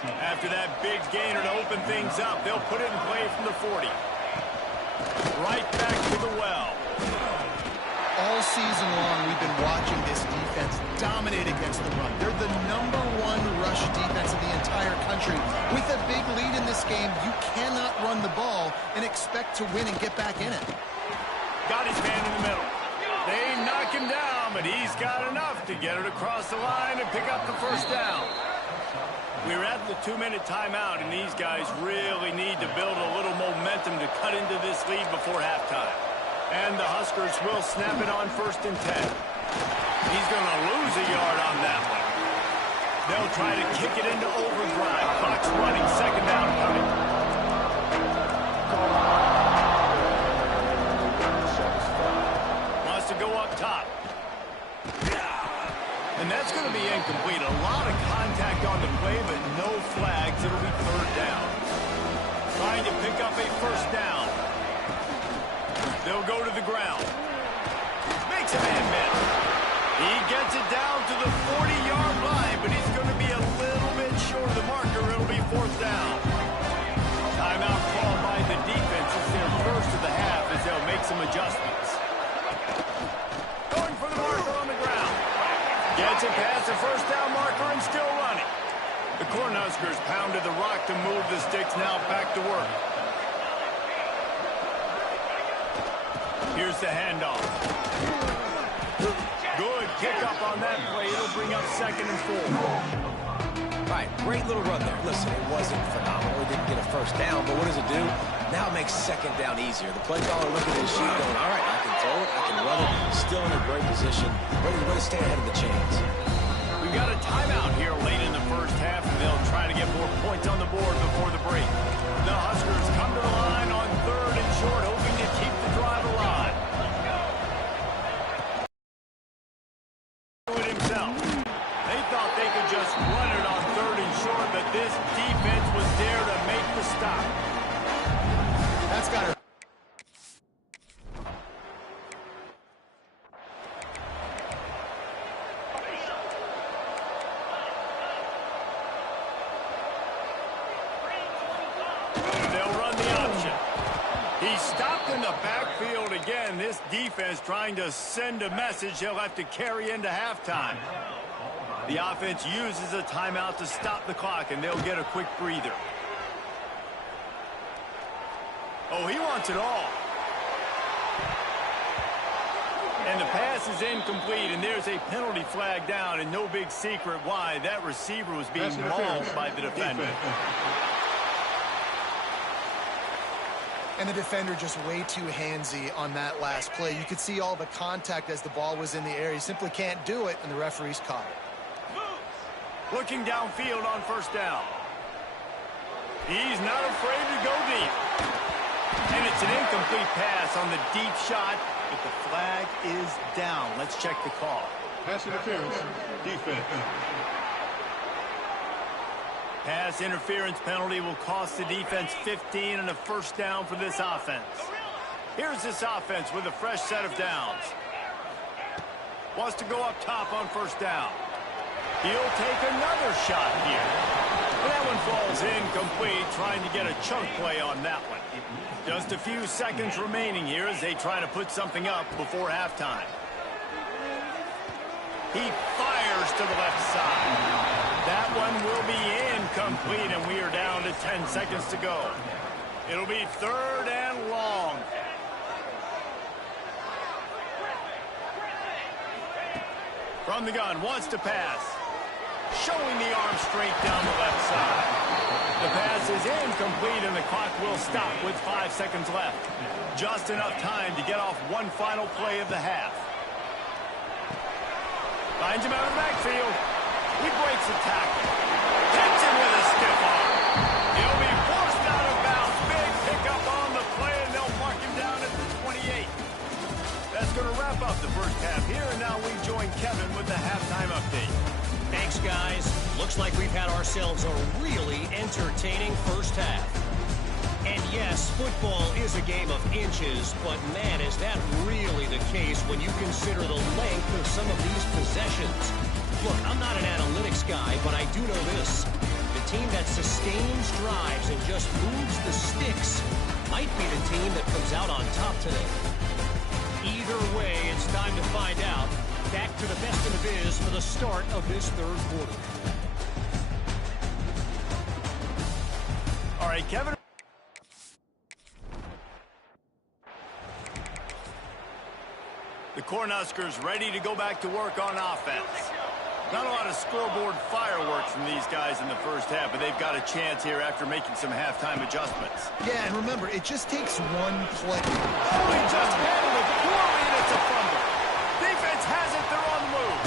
After that big gainer to open things up, they'll put it in play from the 40. Right back to the well. All season long, we've been watching this defense dominate against the run. They're the #1 rush defense in the entire country. With a big lead in this game, you cannot run the ball and expect to win and get back in it. Got his man in the middle. They knock him down, but he's got enough to get it across the line and pick up the first down. We're at the 2-minute timeout, and these guys really need to build a little momentum to cut into this lead before halftime. And the Huskers will snap it on 1st and 10. He's going to lose a yard on that one. They'll try to kick it into overdrive. Clock's running, 2nd down coming. Wants to go up top. And that's going to be incomplete. A lot of contact on the play, but no flags. It'll be 3rd down. Trying to pick up a 1st down. They'll go to the ground. Makes a man miss. He gets it down to the 40-yard line, but he's going to be a little bit short of the marker. It'll be 4th down. Timeout called by the defense. It's their first of the half as they'll make some adjustments. Going for the marker on the ground. Gets it past the 1st down marker and still running. The Cornhuskers pounded the rock to move the sticks. Now back to work. Here's the handoff. Good pickup on that play. It'll bring up 2nd and 4. Right, great little run there. Listen, it wasn't phenomenal. He didn't get a 1st down, but what does it do? Now it makes 2nd down easier. The play caller looking at his sheet going, all right, I can throw it, I can run it. Still in a great position, ready to stay ahead of the chains. We've got a timeout here late in the 1st half, and they'll try to get more points on the board before the break. The Huskers come to the line on 3rd and short, hoping to keep the drive alive. Himself. They thought they could just run it on 3rd and short, but this defense was there to make the stop. That's got to... They'll run the option. He's stopped in the backfield again. This defense trying to send a message they'll have to carry into halftime. The offense uses a timeout to stop the clock, and they'll get a quick breather. Oh, he wants it all. And the pass is incomplete, and there's a penalty flag down, and no big secret why. That receiver was being mauled by the defender. And the defender just way too handsy on that last play. You could see all the contact as the ball was in the air. He simply can't do it, and the referee's caught it. Looking downfield on 1st down. He's not afraid to go deep. And it's an incomplete pass on the deep shot, but the flag is down. Let's check the call. Pass interference, defense. Pass interference penalty will cost the defense 15 and a 1st down for this offense. Here's this offense with a fresh set of downs. Wants to go up top on 1st down. He'll take another shot here. And that one falls incomplete, trying to get a chunk play on that one. Just a few seconds remaining here as they try to put something up before halftime. He fires to the left side. That one will be incomplete, and we are down to 10 seconds to go. It'll be 3rd and long. From the gun, wants to pass. Showing the arm straight down the left side. The pass is incomplete, and the clock will stop with 5 seconds left. Just enough time to get off one final play of the half. Finds him out of the backfield. He breaks the tackle. Hits him with a stiff arm. He'll be forced out of bounds. Big pickup on the play, and they'll mark him down at the 28. That's going to wrap up the 1st half here, and now we join Kevin with the halftime update. Thanks, guys. Looks like we've had ourselves a really entertaining 1st half. And yes, football is a game of inches, but man, is that really the case when you consider the length of some of these possessions. Look, I'm not an analytics guy, but I do know this. The team that sustains drives and just moves the sticks might be the team that comes out on top today. Either way, it's time to find out. Back to the best in the biz for the start of this third quarter. All right, Kevin. The Cornhuskers ready to go back to work on offense. Not a lot of scoreboard fireworks from these guys in the first half, but they've got a chance here after making some halftime adjustments. Yeah, and remember, it just takes one play. Oh, he just handled it poorly, and it's a fumble. Defense has it. They're on the move.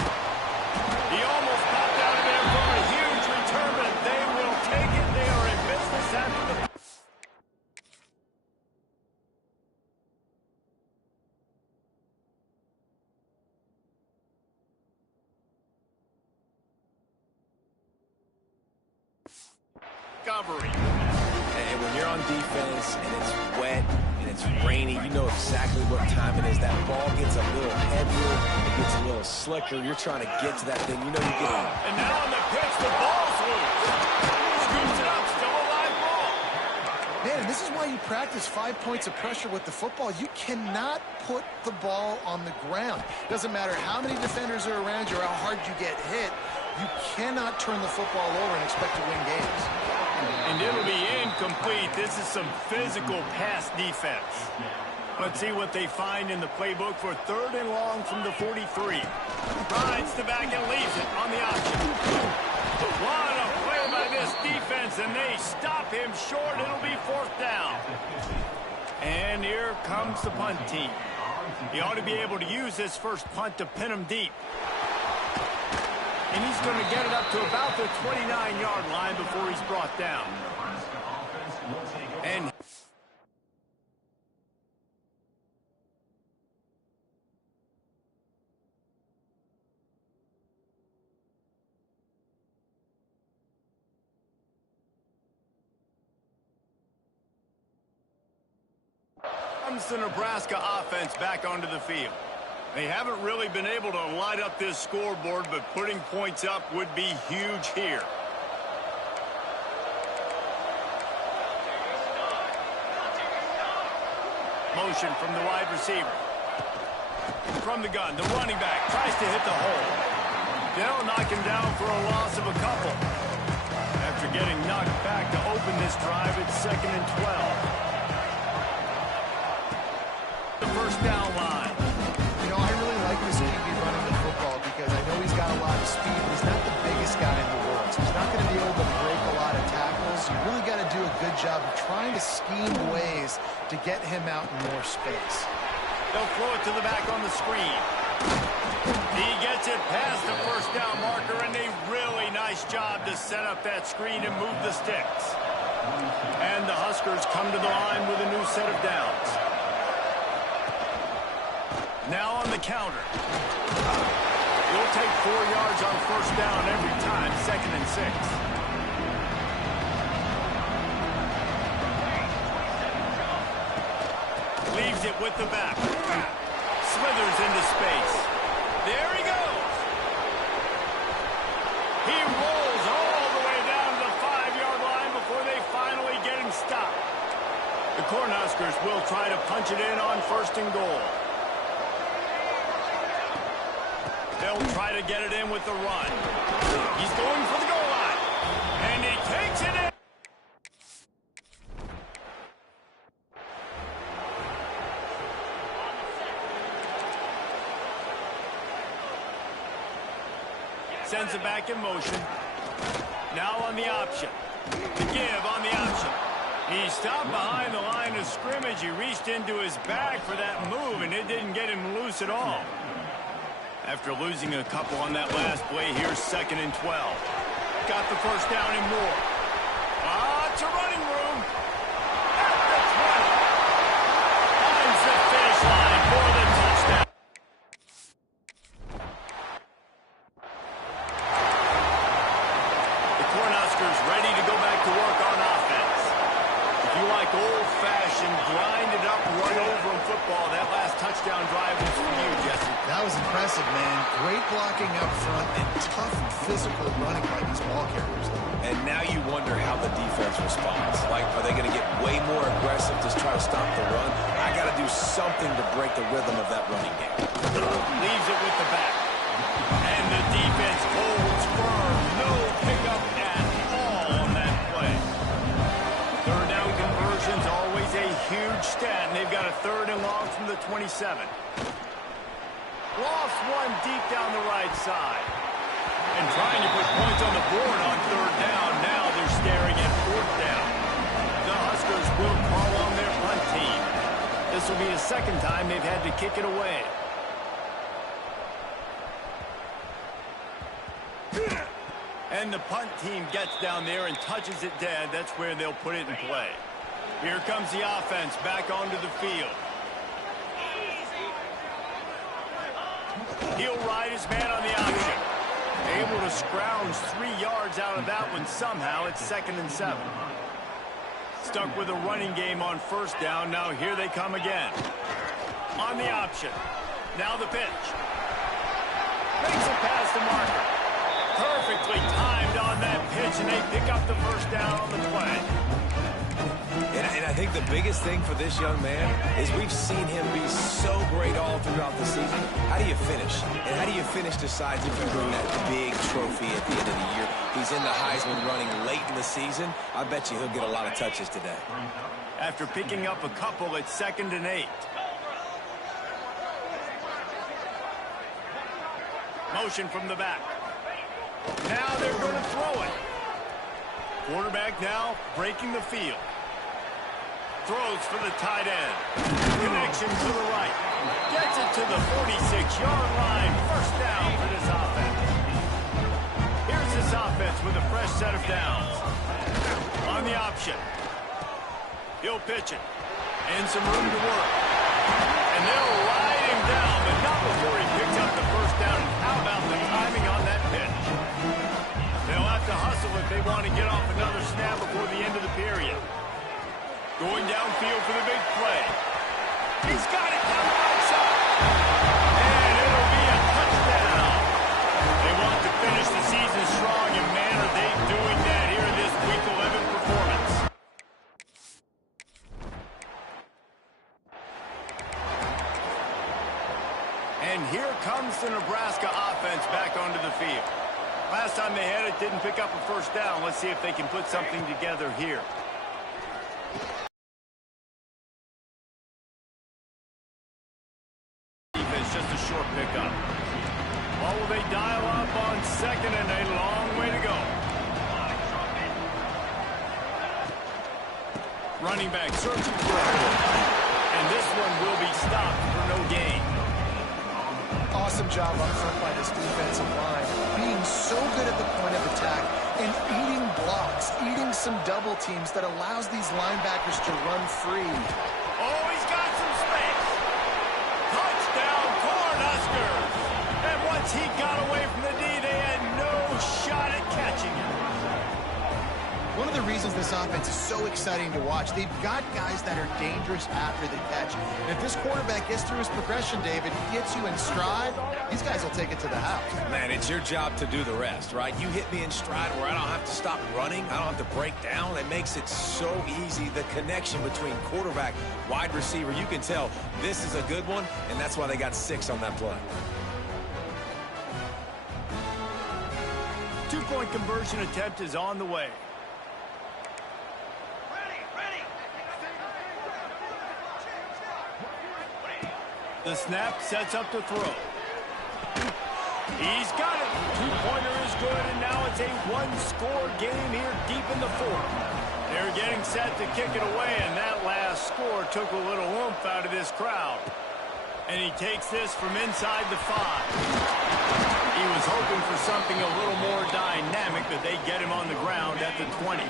He almost popped out of there for a huge return, but they will take it. They are in business after the... And when you're on defense and it's wet and it's rainy, you know exactly what time it is. That ball gets a little heavier, it gets a little slicker. You're trying to get to that thing. You know you're getting... And now on the pitch, the ball's loose. Scoops it up, still a live ball. Man, this is why you practice 5 points of pressure with the football. You cannot put the ball on the ground. Doesn't matter how many defenders are around you or how hard you get hit. You cannot turn the football over and expect to win games. And it'll be incomplete. This is some physical pass defense. Let's see what they find in the playbook for 3rd and long from the 43. Rides the back and leaves it on the option. What a play by this defense, and they stop him short. It'll be 4th down. And here comes the punt team. He ought to be able to use this first punt to pin him deep. And he's going to get it up to about the 29-yard line before he's brought down. And comes the Nebraska offense back onto the field. They haven't really been able to light up this scoreboard, but putting points up would be huge here. Motion from the wide receiver. From the gun, the running back tries to hit the hole. They'll knock him down for a loss of a couple. After getting knocked back to open this drive, it's 2nd and 12. The first down line. I really like this QB running the football because I know he's got a lot of speed. He's not the biggest guy in the world, so he's not going to be able to break a lot of tackles. You really got to do a good job of trying to scheme ways to get him out in more space. They'll throw it to the back on the screen. He gets it past the first down marker, and a really nice job to set up that screen and move the sticks. And the Huskers come to the line with a new set of downs. Now on the counter. We'll take 4 yards on first down every time, 2nd and 6. Leaves it with the back. Slithers into space. There he goes. He rolls all the way down to the 5-yard line before they finally get him stopped. The Cornhuskers will try to punch it in on 1st and goal. They'll try to get it in with the run. He's going for the goal line. And he takes it in. Sends it back in motion. Now on the option. To give on the option. He stopped behind the line of scrimmage. He reached into his bag for that move, and it didn't get him loose at all. After losing a couple on that last play, here's 2nd and 12. Got the first down and more. It's a running room. At the 20. Finds the finish line for the touchdown. The Cornhuskers ready to go back to work on offense. If you like old-fashioned, grind-it-up, run-over football, that last touchdown drive was for you, Jesse. That was impressive, man. Great blocking up front and tough physical running by these ball carriers, though. And now you wonder how the defense responds. Like, are they going to get way more aggressive to try to stop the run? I got to do something to break the rhythm of that running game. Leaves it with the back. And the defense holds firm. No pickup at all on that play. Third down conversion's always a huge stat, and they've got a 3rd and long from the 27. Lost one deep down the right side. And trying to put points on the board on 3rd down. Now they're staring at 4th down. The Huskers will call on their punt team. This will be the 2nd time they've had to kick it away. And the punt team gets down there and touches it dead. That's where they'll put it in play. Here comes the offense back onto the field. He'll ride his man on the option. Able to scrounge 3 yards out of that one somehow. It's 2nd and 7. Stuck with a running game on 1st down. Now here they come again. On the option. Now the pitch. Makes it past the marker. Perfectly timed on that pitch, and they pick up the 1st down on the play. And I think the biggest thing for this young man is we've seen him be so great all throughout the season. How do you finish? And how do you finish decides if you bring that big trophy at the end of the year? He's in the Heisman running late in the season. I bet you he'll get a lot of touches today. After picking up a couple, it's 2nd and 8. Motion from the back. Now they're going to throw it. Quarterback now breaking the field. Throws for the tight end. Connection to the right. Gets it to the 46-yard line. 1st down for this offense. Here's this offense with a fresh set of downs. On the option. He'll pitch it. And some room to work. And they'll ride him down, but not before he picks up the 1st down. How about the timing on that pitch? They'll have to hustle if they want to get off another snap before the end of the period. Going downfield for the big play. He's got it down the right side. And it'll be a touchdown. They want to finish the season strong, and man, are they doing that here in this Week 11 performance. And here comes the Nebraska offense back onto the field. Last time they had it, didn't pick up a 1st down. Let's see if they can put something together here. Defense, just a short pickup. What will they dial up on 2nd and a long way to go? Running back searching for a hole. And this one will be stopped for no gain. Awesome job up front by this defensive line. Being so good at the point of attack and eating blocks, eating some double teams that allows these linebackers to run free. Oh, he's got some space. Touchdown, Cornhuskers. And once he got away from the D, they had no shot at catching him. One of the reasons this offense is so exciting to watch, they've got guys that are dangerous after the catch. And if this quarterback gets through his progression, David, gets you in stride, these guys will take it to the house. Man, it's your job to do the rest, right? You hit me in stride where I don't have to stop running. I don't have to break down. It makes it so easy. The connection between quarterback, wide receiver, you can tell this is a good one, and that's why they got 6 on that play. 2-point conversion attempt is on the way. The snap sets up the throw. He's got it. 2-pointer is good, and now it's a 1-score game here deep in the 4th. They're getting set to kick it away, and that last score took a little oomph out of this crowd. And he takes this from inside the 5. He was hoping for something a little more dynamic, but they get him on the ground at the 20.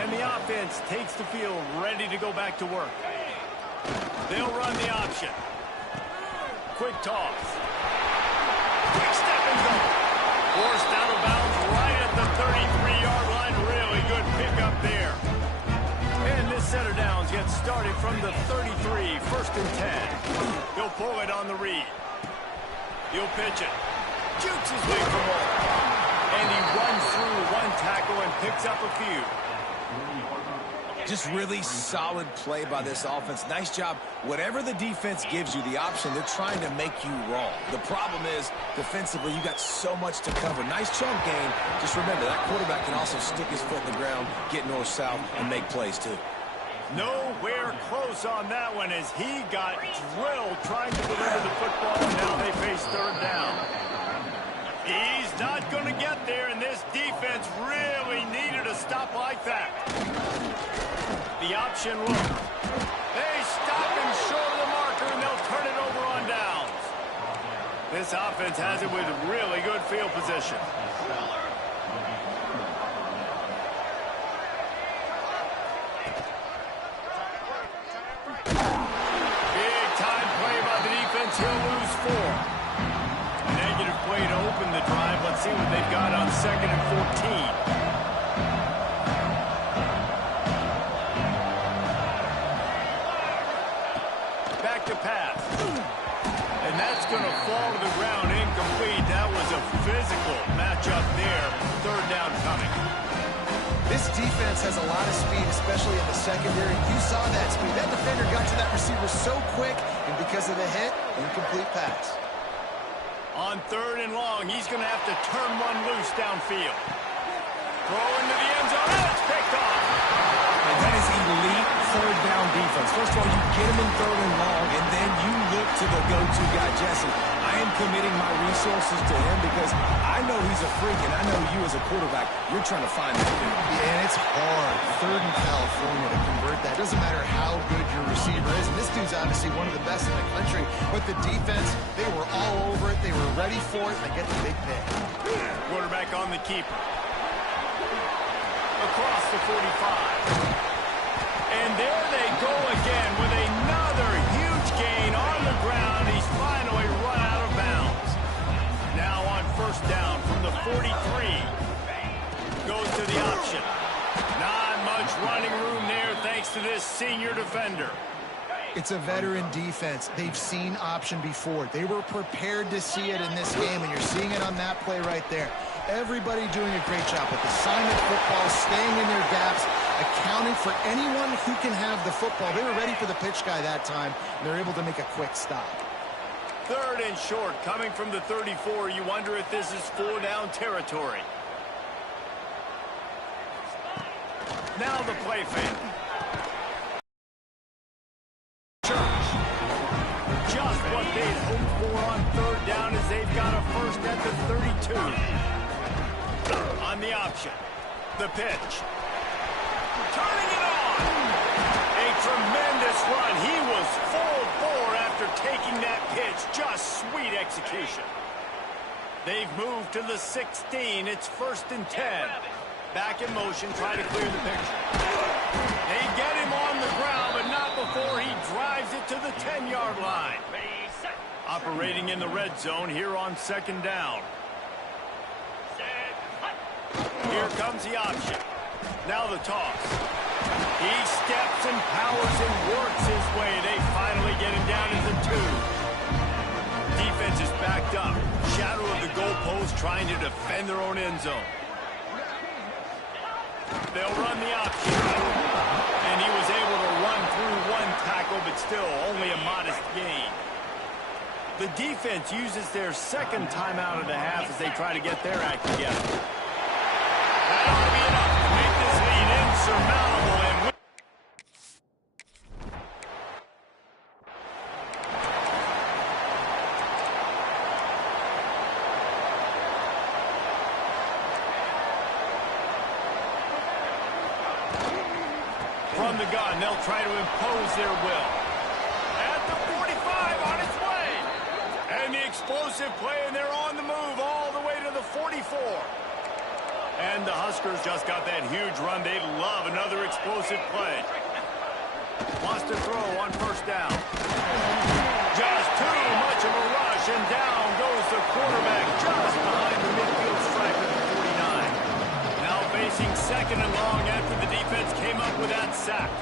And the offense takes the field ready to go back to work. They'll run the option. Quick toss. Quick step and go. Forced out of bounds right at the 33-yard line. Really good pickup there. And this set of downs gets started from the 33, 1st and 10. He'll pull it on the read. He'll pitch it. Jukes his way for one. And he runs through one tackle and picks up a few. Just really solid play by this offense. Nice job. Whatever the defense gives you the option, they're trying to make you wrong. The problem is, defensively, you got so much to cover. Nice chunk gain. Just remember, that quarterback can also stick his foot in the ground, get north-south, and make plays, too. Nowhere close on that one as he got drilled trying to deliver the football, and now they face third down. He's not going to get there, and this defense really needed a stop like that. The option look. They stop him short of the marker, and they'll turn it over on downs. This offense has it with really good field position. Big time play by the defense. He'll lose 4. Negative play to open the drive. Let's see what they've got on 2nd and 14. Back to pass. And that's going to fall to the ground incomplete. That was a physical matchup there. Third down coming. This defense has a lot of speed, especially in the secondary. You saw that speed. That defender got to that receiver so quick, and because of the hit, incomplete pass. On 3rd and long, he's going to have to turn one loose downfield. Throw into the end zone, and it's picked off. And that is elite third down defense. First of all, you get him in 3rd and long, and then you look to the go-to guy, Jesse. I am committing my resources to him because I know he's a freak, and I know you as a quarterback, you're trying to find that dude. Yeah, and it's hard, 3rd in California, to convert that. Doesn't matter how good your receiver is, and this dude's obviously one of the best in the country, but the defense, they were all over it. They were ready for it. They get the big pick. Quarterback on the keeper. Across the 45. And there they go again with another huge gain on the ground. He's finally run out of bounds. Now on 1st down from the 43. Goes to the option. Not much running room there thanks to this senior defender. It's a veteran defense. They've seen option before. They were prepared to see it in this game, and you're seeing it on that play right there. Everybody doing a great job with assignment football, staying in their gaps, accounting for anyone who can have the football. They were ready for the pitch guy that time, and they're able to make a quick stop. 3rd and short, coming from the 34. You wonder if this is 4-down territory. Now the play fake. Church. Just what they'd hoped for on 3rd down as they've got a first at the 32. On the option. The pitch. Turning it on. A tremendous run. He was full bore after taking that pitch. Just sweet execution. They've moved to the 16. It's 1st and 10. Back in motion, try to clear the picture. They get him on the ground, but not before he drives it to the 10-yard line. Operating in the red zone here on 2nd down. Here comes the option. Now the toss. He steps and powers and works his way. They finally get him down to the 2. Defense is backed up. Shadow of the goalpost trying to defend their own end zone. They'll run the option. And he was able to run through one tackle, but still only a modest gain. The defense uses their 2nd timeout of the half as they try to get their act together. That ought to be enough to make this lead insurmountable and win. From the gun, they'll try to impose their will. At the 45, on its way. And the explosive play, and they're on the move all the way to the 44. And the Huskers just got that huge run. They love another explosive play. Wants to throw on 1st down. Just too much of a rush, and down goes the quarterback just behind the midfield stripe at the 49. Now facing 2nd and long after the defense came up with that sack.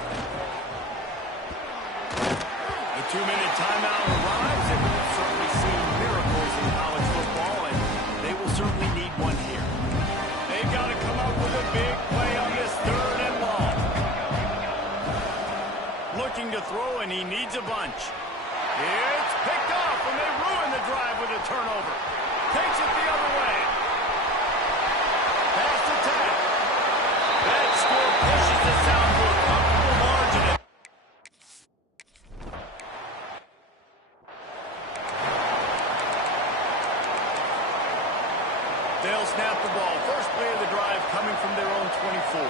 The 2-minute timeout arrives, and we've certainly seen miracles in college football, and they will certainly need one here. got to come up with a big play on this 3rd and long. Looking to throw, and he needs a bunch. It's picked off, and they ruin the drive with a turnover. Takes it the other way. Pass attack. That score pushes this out to a comfortable margin. They'll snap the ball. First play of the drive coming from their own 24.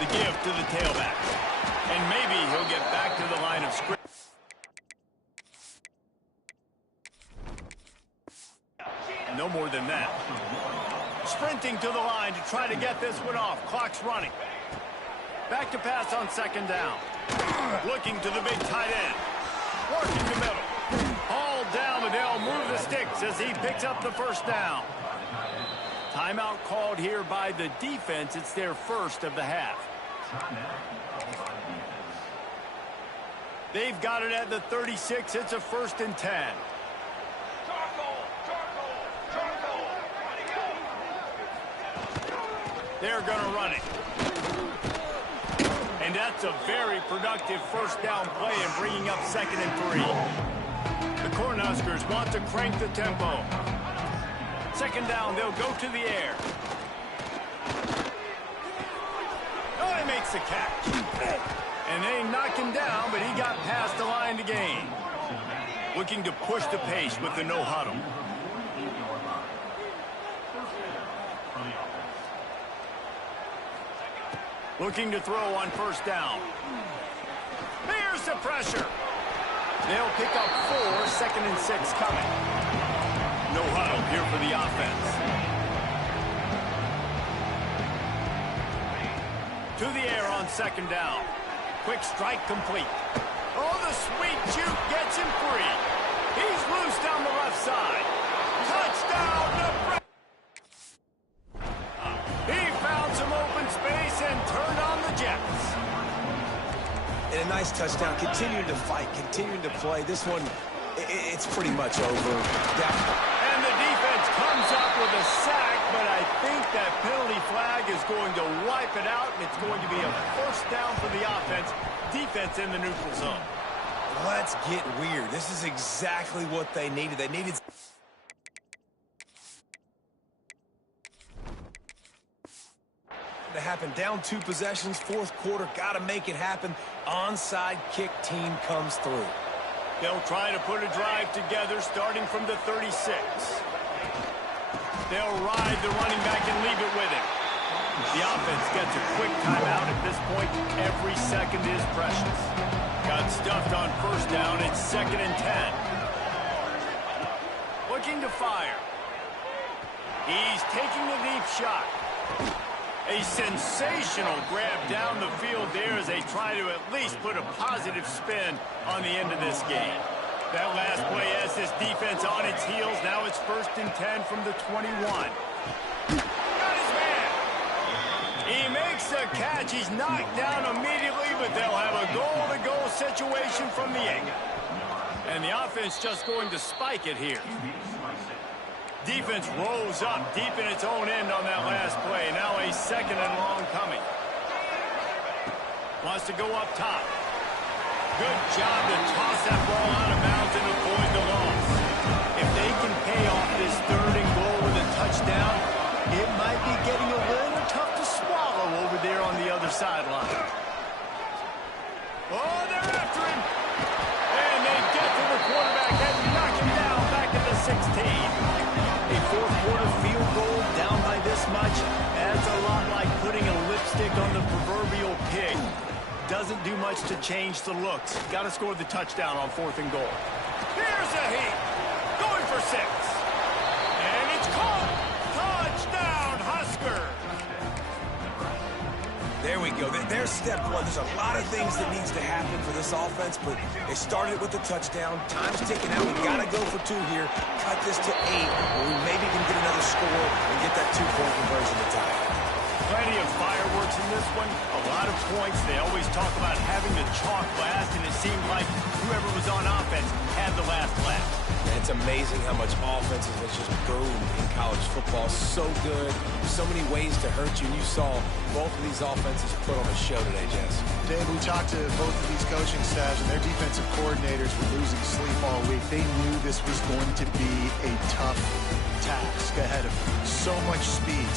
The give to the tailback. And maybe he'll get back to the line of scrimmage. No more than that. Sprinting to the line to try to get this one off. Clock's running. Back to pass on 2nd down. Looking to the big tight end. Working the middle. All down, but they'll move the sticks as he picks up the 1st down. Timeout called here by the defense. It's their first of the half. They've got it at the 36. It's a 1st and 10. They're going to run it. And that's a very productive 1st down play and bringing up 2nd and 3. The Cornhuskers want to crank the tempo. 2nd down, they'll go to the air. Oh, he makes the catch. And they knock him down, but he got past the line to gain. Looking to push the pace with the no huddle. Looking to throw on 1st down. There's the pressure. They'll pick up 4, 2nd and 6 coming. No huddle here for the offense. To the air on 2nd down. Quick strike complete. Oh, the sweet juke gets him free. He's loose down the left side. Touchdown, Nebraska. He found some open space and turned on the Jets. And a nice touchdown. Continuing to fight, continuing to play. This one, it's pretty much over. And the defense comes up with a sack, but I think that penalty flag is going to wipe it out, and it's going to be a 1st down for the offense. Defense in the neutral zone. Let's get weird. This is exactly what they needed. They needed... to happen. Down 2 possessions, 4th quarter. Got to make it happen. Onside kick team comes through. They'll try to put a drive together starting from the 36. They'll ride the running back and leave it with him. The offense gets a quick timeout at this point. Every second is precious. Got stuffed on 1st down. It's 2nd and 10. Looking to fire. He's taking the deep shot. A sensational grab down the field there as they try to at least put a positive spin on the end of this game. That last play has this defense on its heels. Now it's 1st and 10 from the 21. Got his man. He makes the catch. He's knocked down immediately, but they'll have a goal-to-go situation from the 8. And the offense just going to spike it here. Defense rose up deep in its own end on that last play. Now a 2nd and long coming. Wants to go up top. Good job to toss that ball out of bounds and avoid the loss. If they can pay off this 3rd and goal with a touchdown, it might be getting a little tough to swallow over there on the other sideline. Oh, they're after him. And they get to the quarterback and knock him down back at the 16. A 4th quarter field goal down by this much adds a lot like putting a lipstick on the proverbial pig. Doesn't do much to change the looks. Got to score the touchdown on 4th and goal. Here's a heat. Going for 6. And it's caught. Touchdown, Husker. There we go. There's step 1. There's a lot of things that needs to happen for this offense, but they started with the touchdown. Time's ticking out. We got to go for 2 here. Cut this to 8, where we maybe can get another score and get that 2-point conversion to tie. Plenty of fireworks in this one. A lot of points. They always talk about having the chalk last, and it seemed like whoever was on offense had the last laugh. It's amazing how much offense has just boomed in college football. So good. So many ways to hurt you. And you saw both of these offenses put on a show today, Jess. Dave, we talked to both of these coaching staffs, and their defensive coordinators were losing sleep all week. They knew this was going to be a tough task ahead of them. So much speed.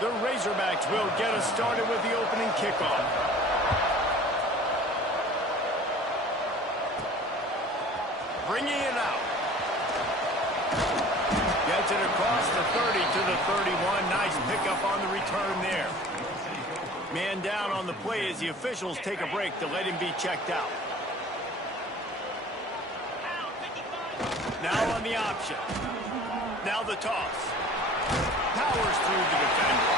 The Razorbacks will get us started with the opening kickoff. Bringing it out. Gets it across the 30 to the 31. Nice pickup on the return there. Man down on the play as the officials take a break to let him be checked out. Now on the option. Now the toss. Powers through the defender.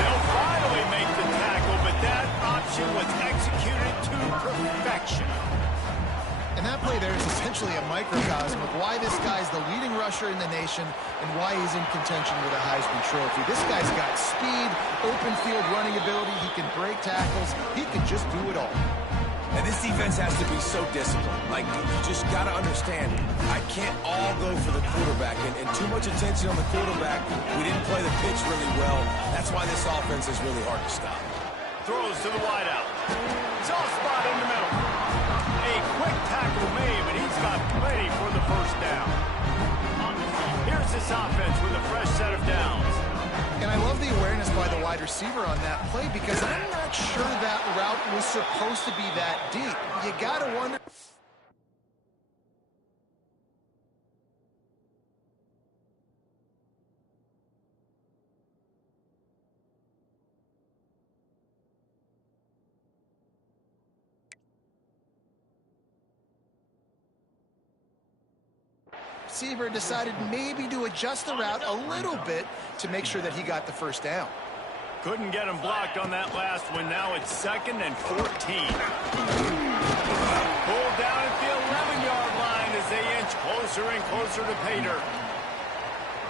They'll finally make the tackle, but that option was executed to perfection. And that play there is essentially a microcosm of why this guy's the leading rusher in the nation and why he's in contention with a Heisman Trophy. This guy's got speed, open field running ability. He can break tackles. He can just do it all. And this defense has to be so disciplined. Like, you just got to understand, I can't all go for the quarterback. And too much attention on the quarterback. We didn't play the pitch really well. That's why this offense is really hard to stop. Throws to the wideout. Soft spot in the middle. A quick tackle made, but he's got plenty for the first down. Here's this offense with a fresh set of downs. And I love the awareness by the wide receiver on that play because I'm not sure that route was supposed to be that deep. You got to wonder. Receiver decided maybe to adjust the route a little bit to make sure that he got the first down. Couldn't get him blocked on that last one. Now it's 2nd and 14. Pulled down at the 11-yard line as they inch closer and closer to pay dirt.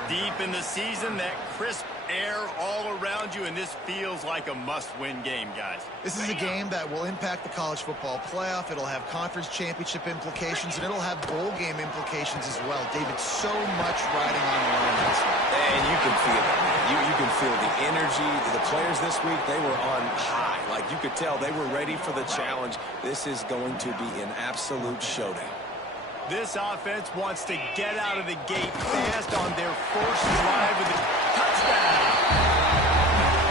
Deep in the season, that crisp air all around you, and this feels like a must-win game, guys. This is a game that will impact the college football playoff. It'll have conference championship implications, and it'll have bowl game implications as well. David, so much riding on the line this week. And you can feel it. You can feel the energy. The players this week, they were on high. Like, you could tell they were ready for the challenge. This is going to be an absolute showdown. This offense wants to get out of the gate fast on their first drive of the touchdown.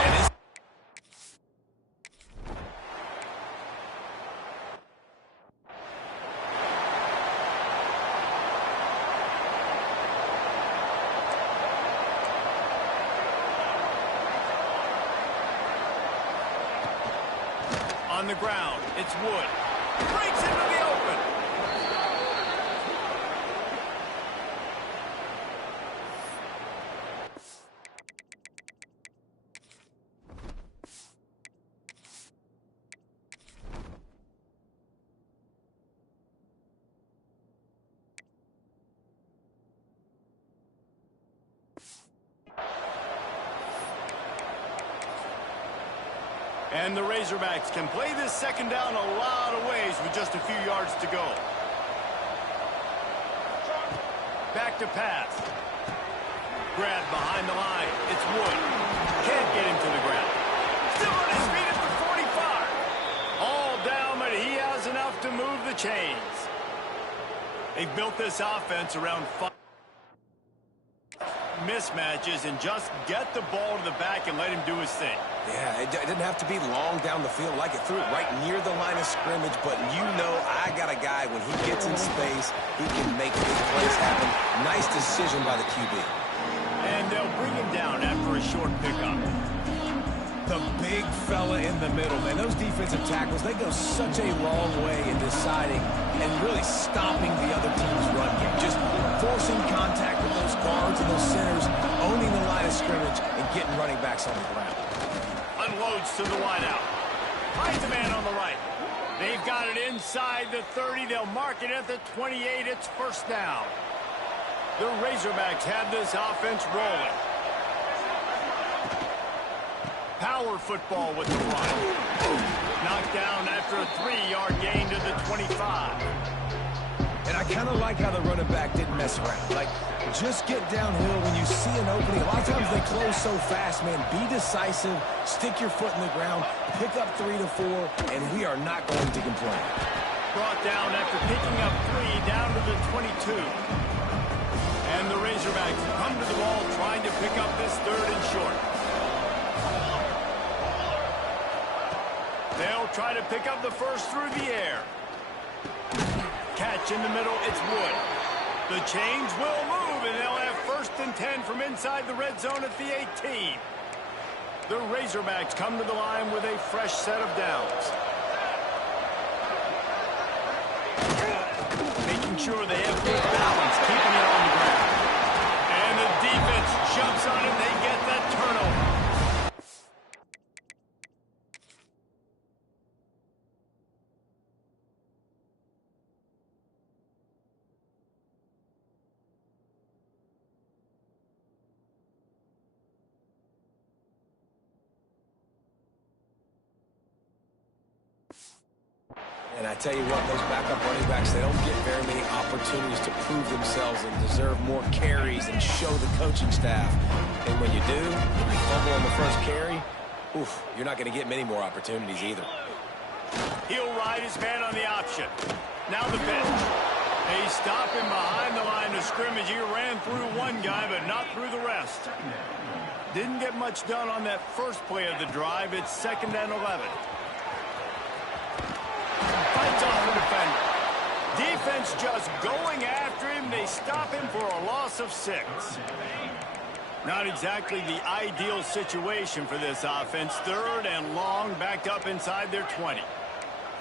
And it's on the ground. It's Wood. Breaks into the open. And the Razorbacks can play this second down a lot of ways with just a few yards to go. Back to pass. Grabbed behind the line. It's Wood. Can't get him to the ground. Still on his feet at the 45. All down, but he has enough to move the chains. They've built this offense around 5 mismatches and just get the ball to the back and let him do his thing. Yeah, it didn't have to be long down the field. Like it threw it right near the line of scrimmage, but you know I got a guy, when he gets in space, he can make big plays happen. Nice decision by the QB. And they'll bring him down after a short pickup. The big fella in the middle, man. Those defensive tackles, they go such a long way in deciding and really stopping the other team's run game. Just forcing contact with those guards and those centers, owning the line of scrimmage, and getting running backs on the ground. Unloads to the wideout. Finds a man on the right. They've got it inside the 30. They'll mark it at the 28. It's first down. The Razorbacks have this offense rolling. Power football with the run. Knocked down after a 3-yard gain to the 25. And I kind of like how the running back didn't mess around. Like, just get downhill when you see an opening. A lot of times they close so fast, man. Be decisive, stick your foot in the ground, pick up 3 to 4, and we are not going to complain. Brought down after picking up 3 down to the 22. And the Razorbacks come to the ball trying to pick up this 3rd and short. They'll try to pick up the first through the air. Catch in the middle, it's Wood. The chains will move, and they'll have 1st and 10 from inside the red zone at the 18. The Razorbacks come to the line with a fresh set of downs. Making sure they have good balance, keeping it on the ground. And the defense jumps on it, they get that turnover. And I tell you what, those backup running backs, they don't get very many opportunities to prove themselves and deserve more carries and show the coaching staff. And when you do, if you fumble on the first carry, oof, you're not going to get many more opportunities either. He'll ride his man on the option. Now the bench. They stop him behind the line of scrimmage. He ran through one guy, but not through the rest. Didn't get much done on that first play of the drive. It's 2nd and 11. Fights off the defender. Defense just going after him. They stop him for a loss of 6. Not exactly the ideal situation for this offense. 3rd and long, backed up inside their 20.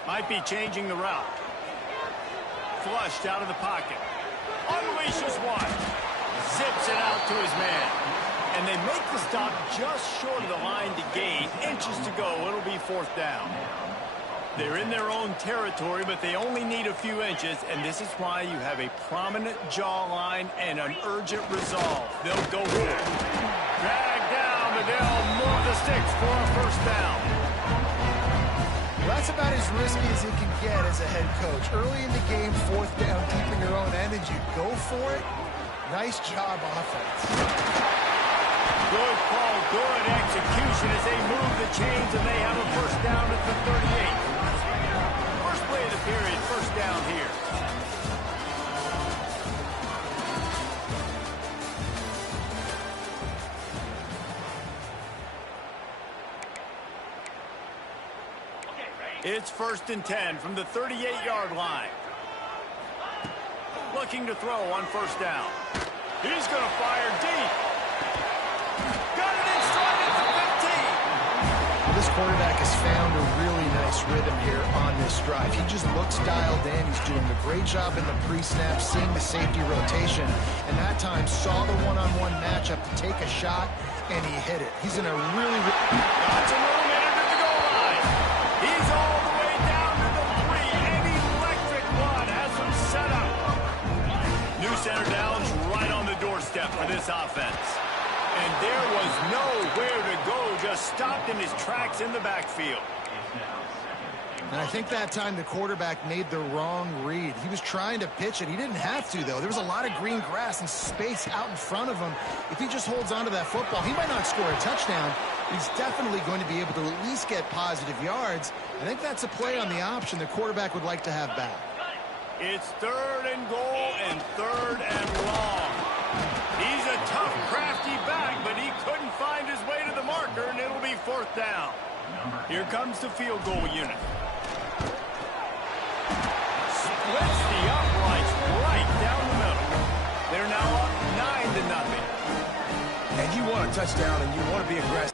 Might be changing the route. Flushed out of the pocket. Unleashes one. Zips it out to his man. And they make the stop just short of the line to gain. Inches to go. It'll be 4th down. They're in their own territory, but they only need a few inches, and this is why you have a prominent jawline and an urgent resolve. They'll go for it. Drag down, but they'll move the sticks for a 1st down. Well, that's about as risky as it can get as a head coach. Early in the game, 4th down, deep in your own end, and you go for it. Nice job, offense. Good call, good execution as they move the chains, and they have a 1st down at the 38. First play of the period, 1st down here. It's 1st and 10 from the 38-yard line. Looking to throw on 1st down. He's going to fire deep. Got it in stride at the 15. This quarterback has found a really nice rhythm here on this drive. He just looks dialed in. He's doing a great job in the pre-snap, seeing the safety rotation, and that time saw the one-on-one matchup to take a shot, and he hit it. He's in a really... Lots of room in it at the goal line. He's all the way down to the 3. An electric one has him set up. New center downs right on the doorstep for this offense. And there was nowhere to go, just stopped in his tracks in the backfield. And I think that time the quarterback made the wrong read. He was trying to pitch it. He didn't have to, though. There was a lot of green grass and space out in front of him. If he just holds on to that football, he might not score a touchdown. He's definitely going to be able to at least get positive yards. I think that's a play on the option the quarterback would like to have back. It's 3rd and goal and 3rd and long. He's a tough, crafty back, but he couldn't find his way to the marker, and it'll be 4th down. Here comes the field goal unit. Splits the uprights right down the middle. They're now up 9-0. And you want a touchdown, and you want to be aggressive.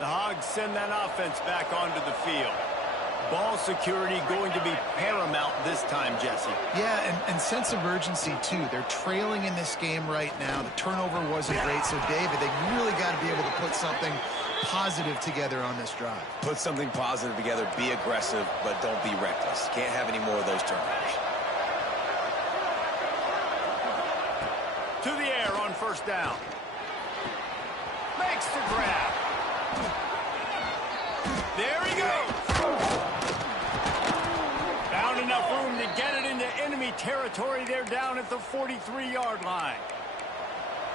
The Hogs send that offense back onto the field. Ball security going to be paramount this time, Jesse. Yeah, and sense of urgency, too. They're trailing in this game right now. The turnover wasn't great, so, David, they really got to be able to put something positive together on this drive. Put something positive together, be aggressive, but don't be reckless. Can't have any more of those turnovers. To the air on 1st down. Makes the grab. There he goes. Found enough room to get it into enemy territory. They're down at the 43-yard line.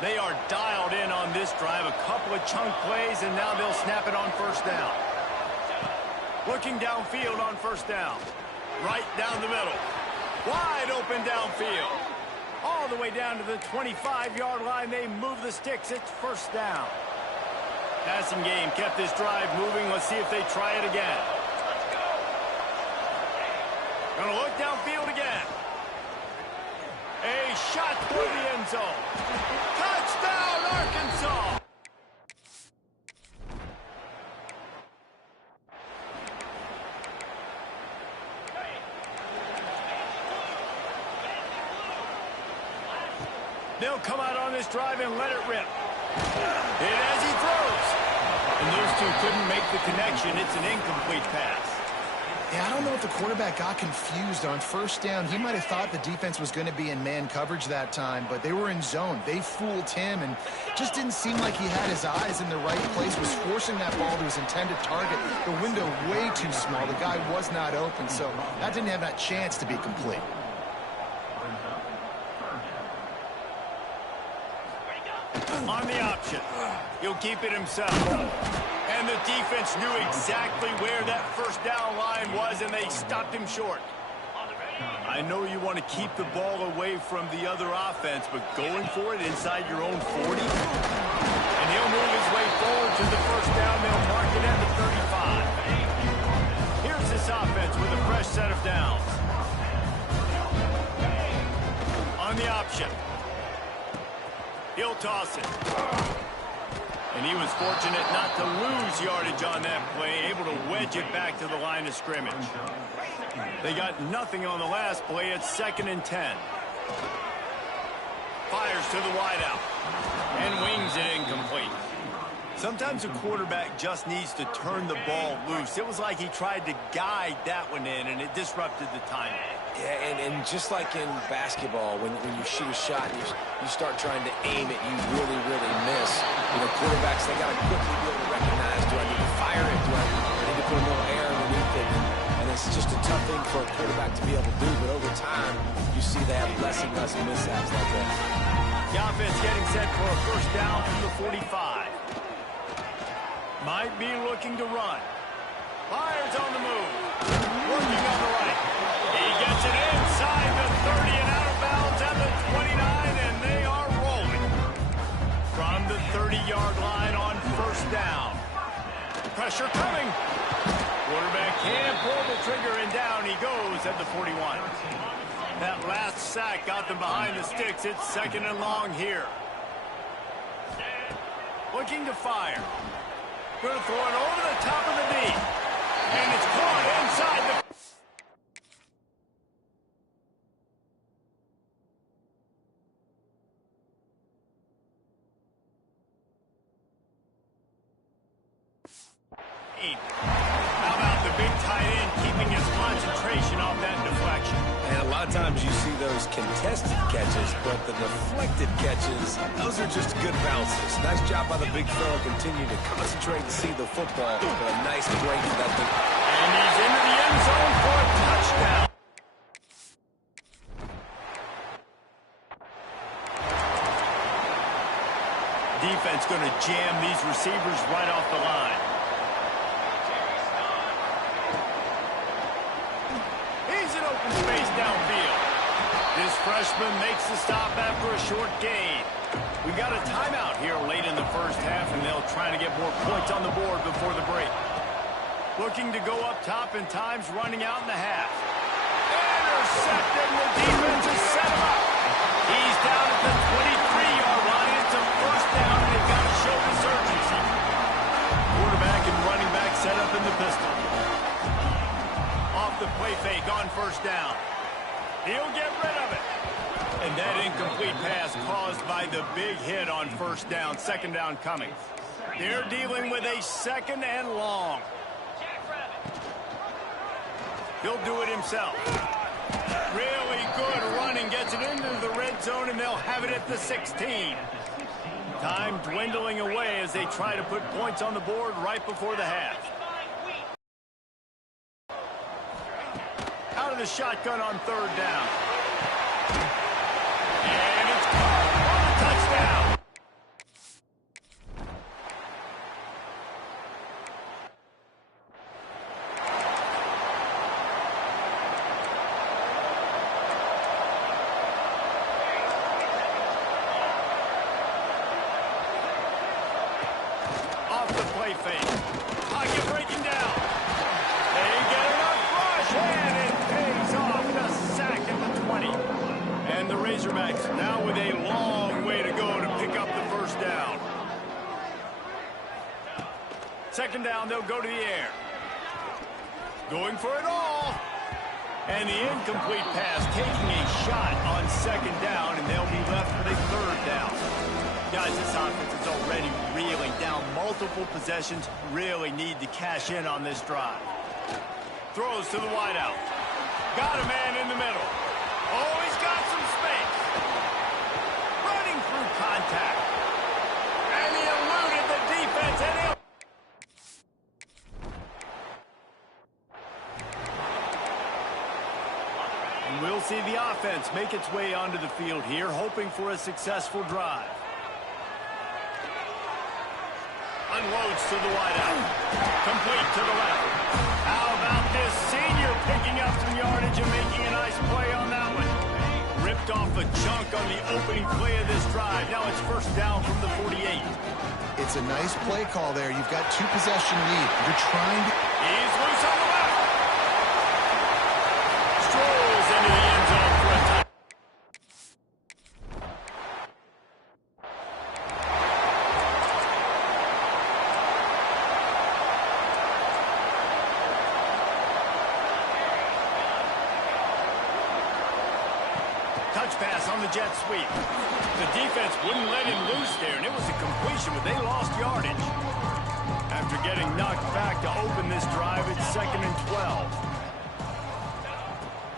They are dialed in on this drive. A couple of chunk plays, and now they'll snap it on 1st down. Looking downfield on 1st down. Right down the middle. Wide open downfield. All the way down to the 25-yard line. They move the sticks. It's 1st down. Passing game kept this drive moving. Let's see if they try it again. Gonna look downfield again. A shot for the end zone. Touchdown, Arkansas! They'll come out on this drive and let it rip. Hit as he throws. And those two couldn't make the connection. It's an incomplete pass. Yeah, I don't know if the quarterback got confused on 1st down. He might have thought the defense was going to be in man coverage that time, but they were in zone. They fooled him and just didn't seem like he had his eyes in the right place, was forcing that ball to his intended target. The window way too small. The guy was not open, so that didn't have that chance to be complete. On the option. He'll keep it himself. And the defense knew exactly where that 1st down line was, and they stopped him short. I know you want to keep the ball away from the other offense, but going for it inside your own 40? And he'll move his way forward to the 1st down. They'll mark it at the 35. Here's this offense with a fresh set of downs. On the option. He'll toss it. And he was fortunate not to lose yardage on that play, able to wedge it back to the line of scrimmage. They got nothing on the last play. It's 2nd and 10. Fires to the wideout and wings it incomplete. Sometimes a quarterback just needs to turn the ball loose. It was like he tried to guide that one in, and it disrupted the timing. Yeah, and just like in basketball, when you shoot a shot and you start trying to aim it, you really, really miss. You know, quarterbacks, they got to quickly be able to recognize, do I need to fire it? Do I need to put a little air underneath it? And it's just a tough thing for a quarterback to be able to do, but over time, you see they have less and less mishaps like that. The offense getting set for a first down from the 45. Might be looking to run. Fires on the move. Working on the right. He gets it inside the 30 and out of bounds at the 29, and they are rolling. From the 30-yard line on first down. Pressure coming. Quarterback can't pull the trigger, and down he goes at the 41. That last sack got them behind the sticks. It's 2nd and long here. Looking to fire. Going to throw it over the top of the knee. And it's caught inside the... How about the big tight end keeping his concentration off that deflection? And a lot of times you see those contested catches, but the deflected catches, those are just good bounces. Nice job by the big fellow. Continue to concentrate and see the football. But a nice break that thing. And he's into the end zone for a touchdown. Defense going to jam these receivers right off the line. He's in open space downfield. This freshman makes the stop after a short gain. We got a timeout here late in the first half, and they'll try to get more points on the board before the break. Looking to go up top, and time's running out in the half. Intercepted, the defense has set him up. He's down at the 23-yard line. It's a first down, and they've got to show this urgency. Quarterback and running back set up in the pistol. Off the play fake on first down. He'll get rid of it. And that incomplete pass caused by the big hit on first down. 2nd down coming. They're dealing with a 2nd and long. He'll do it himself. Really good running. Gets it into the red zone, and they'll have it at the 16. Time dwindling away as they try to put points on the board right before the half. Out of the shotgun on 3rd down. And it's caught for the touchdown. Off the play fake. Pocket breaking down. They get enough rush, and it pays off the sack at the 20. And the Razorbacks now with a long way to go to pick up the first down. 2nd down, they'll go to the air. Going for it all. And the incomplete pass taking a shot on 2nd down, and they'll be left with a 3rd down. Guys, this offense is already reeling down multiple possessions. Really need to cash in on this drive. Throws to the wideout. Got a man in the middle. Oh, he's got some space. Running through contact. And he eluded the defense. And he'll... We'll see the offense make its way onto the field here, hoping for a successful drive. Unloads to the wideout. Complete to the left. How about this senior picking up some yardage and making a nice play on that one? Ripped off a chunk on the opening play of this drive. Now it's first down from the 48. It's a nice play call there. You've got 2-possession lead. You're trying to... He's loose on the left. Strolls into the end zone for a touchdown. Bounce pass on the jet sweep. The defense wouldn't let him loose there, and it was a completion, but they lost yardage. After getting knocked back to open this drive, it's 2nd and 12.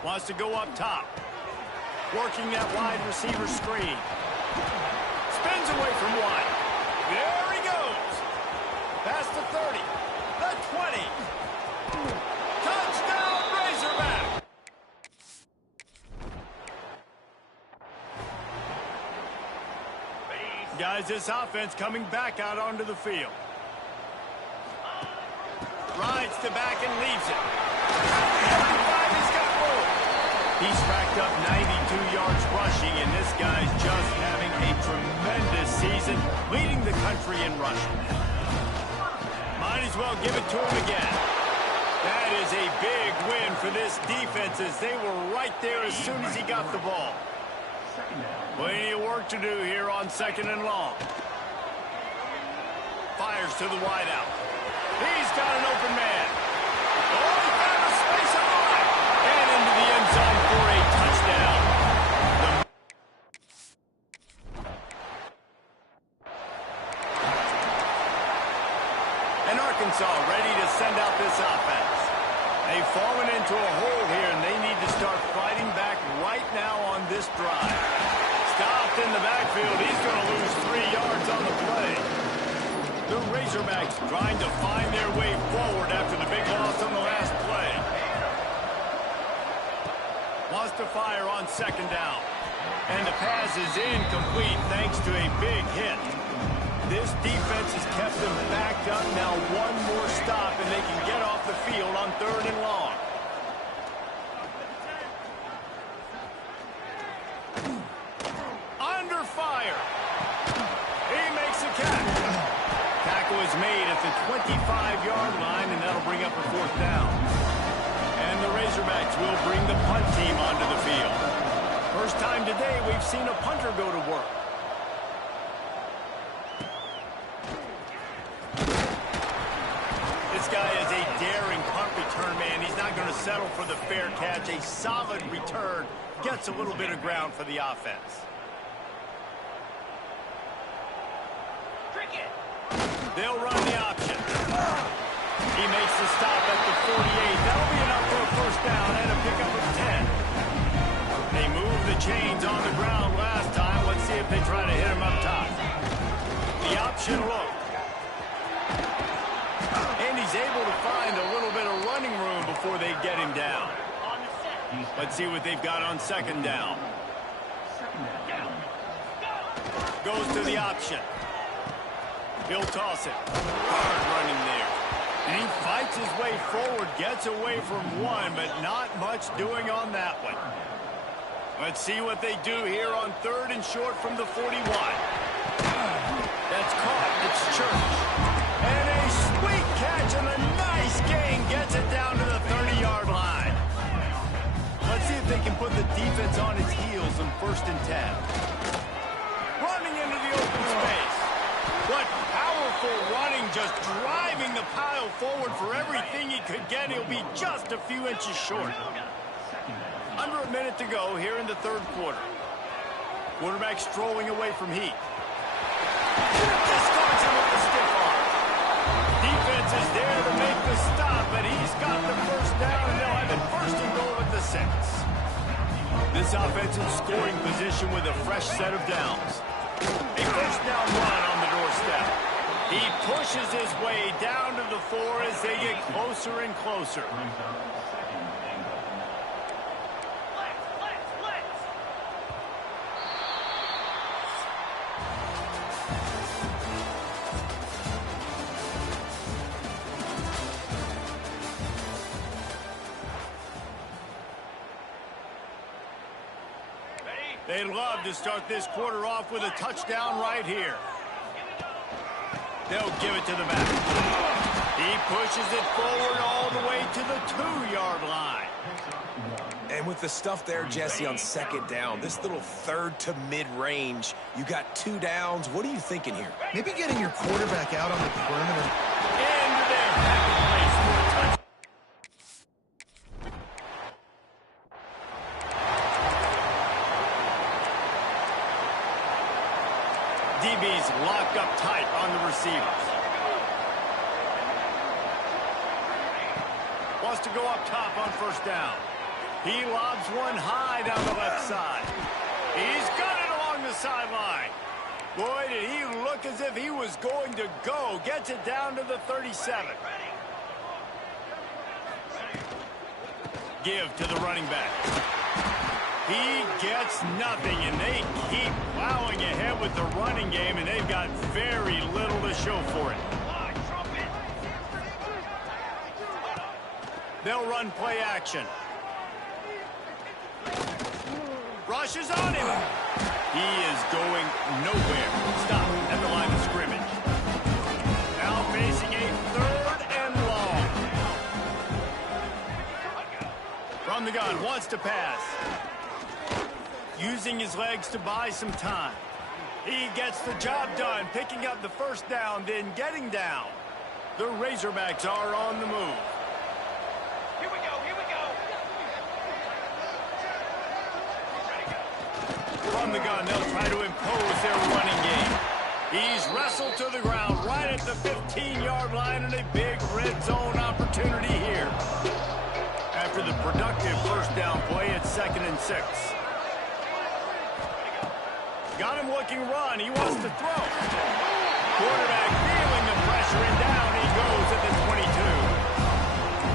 Wants to go up top. Working that wide receiver screen. Spins away from one. There he goes. Past the 30. The 20. Touchdown, Razorback. Guys, this offense coming back out onto the field. Rides to back and leaves it. 95, he's got more. He's racked up 92 yards rushing, and this guy's just having a tremendous season, leading the country in rushing. Might as well give it to him again. That is a big win for this defense, as they were right there as soon as he got the ball. Plenty of work to do here on 2nd and long. Fires to the wideout. He's got an open man. Oh, he found a space on the line. And into the end zone for a touchdown. And Arkansas ready to send out this offense. They've fallen into a hole here, and they need to start fighting back right now on this drive. Stopped in the backfield. He's going to lose 3 yards on the play. The Razorbacks trying to find their way forward after the big loss on the last play. Wants to fire on 2nd down. And the pass is incomplete thanks to a big hit. This defense has kept them backed up. Now one more stop and they can get off the field on 3rd and long. Under fire. He makes a catch. Tackle is made at the 25-yard line, and that'll bring up a 4th down. And the Razorbacks will bring the punt team onto the field. First time today we've seen a punter go to work. This guy is a daring punt return man. He's not going to settle for the fair catch. A solid return gets a little bit of ground for the offense. They'll run the option. He makes the stop at the 48. That'll be enough for a 1st down and a pickup of 10. They moved the chains on the ground last time. Let's see if they try to hit him up top. The option look. And he's able to find a little bit of running room before they get him down. Let's see what they've got on 2nd down. Goes to the option. He'll toss it. Hard running there. And he fights his way forward, gets away from one, but not much doing on that one. Let's see what they do here on 3rd and short from the 41. That's caught. It's Church. And a sweet catch and a nice gain gets it down to the 30-yard line. Let's see if they can put the defense on its heels on 1st and 10. Running into the open space. What powerful running, just driving the pile forward for everything he could get. He'll be just a few inches short. Under a minute to go here in the 3rd quarter. Quarterback strolling away from Heat. Discards him with the stiff arm. Defense is there to make the stop, but he's got the 1st down, and they'll have it 1st and goal at the 6. This offense in scoring position with a fresh set of downs. A 1st down run on the doorstep. He pushes his way down to the 4 as they get closer and closer. They'd love to start this quarter off with a touchdown right here. They'll give it to the back. He pushes it forward all the way to the 2-yard line. And with the stuff there, Jesse, on 2nd down, this little 3rd to mid-range, you got 2 downs. What are you thinking here? Maybe getting your quarterback out on the perimeter. Into their happy place for a touchdown. wants to go up top on first down. He lobs one high down the left side. He's got it along the sideline. Boy, did he look as if he was going to go. Gets it down to the 37. Give to the running back. He gets nothing, and they keep plowing ahead with the running game, and they've got very little to show for it. They'll run play action. Rushes on him. He is going nowhere. Stop at the line of scrimmage. Now facing a 3rd and long. From the gun, wants to pass. Using his legs to buy some time. He gets the job done, picking up the first down, then getting down. The Razorbacks are on the move. Here we go, here we go. From the gun, they'll try to impose their running game. He's wrestled to the ground right at the 15-yard line, and a big red zone opportunity here. After the productive first down play, it's 2nd and 6. Got him looking run. He wants to throw. Quarterback feeling the pressure, and down he goes at the 22.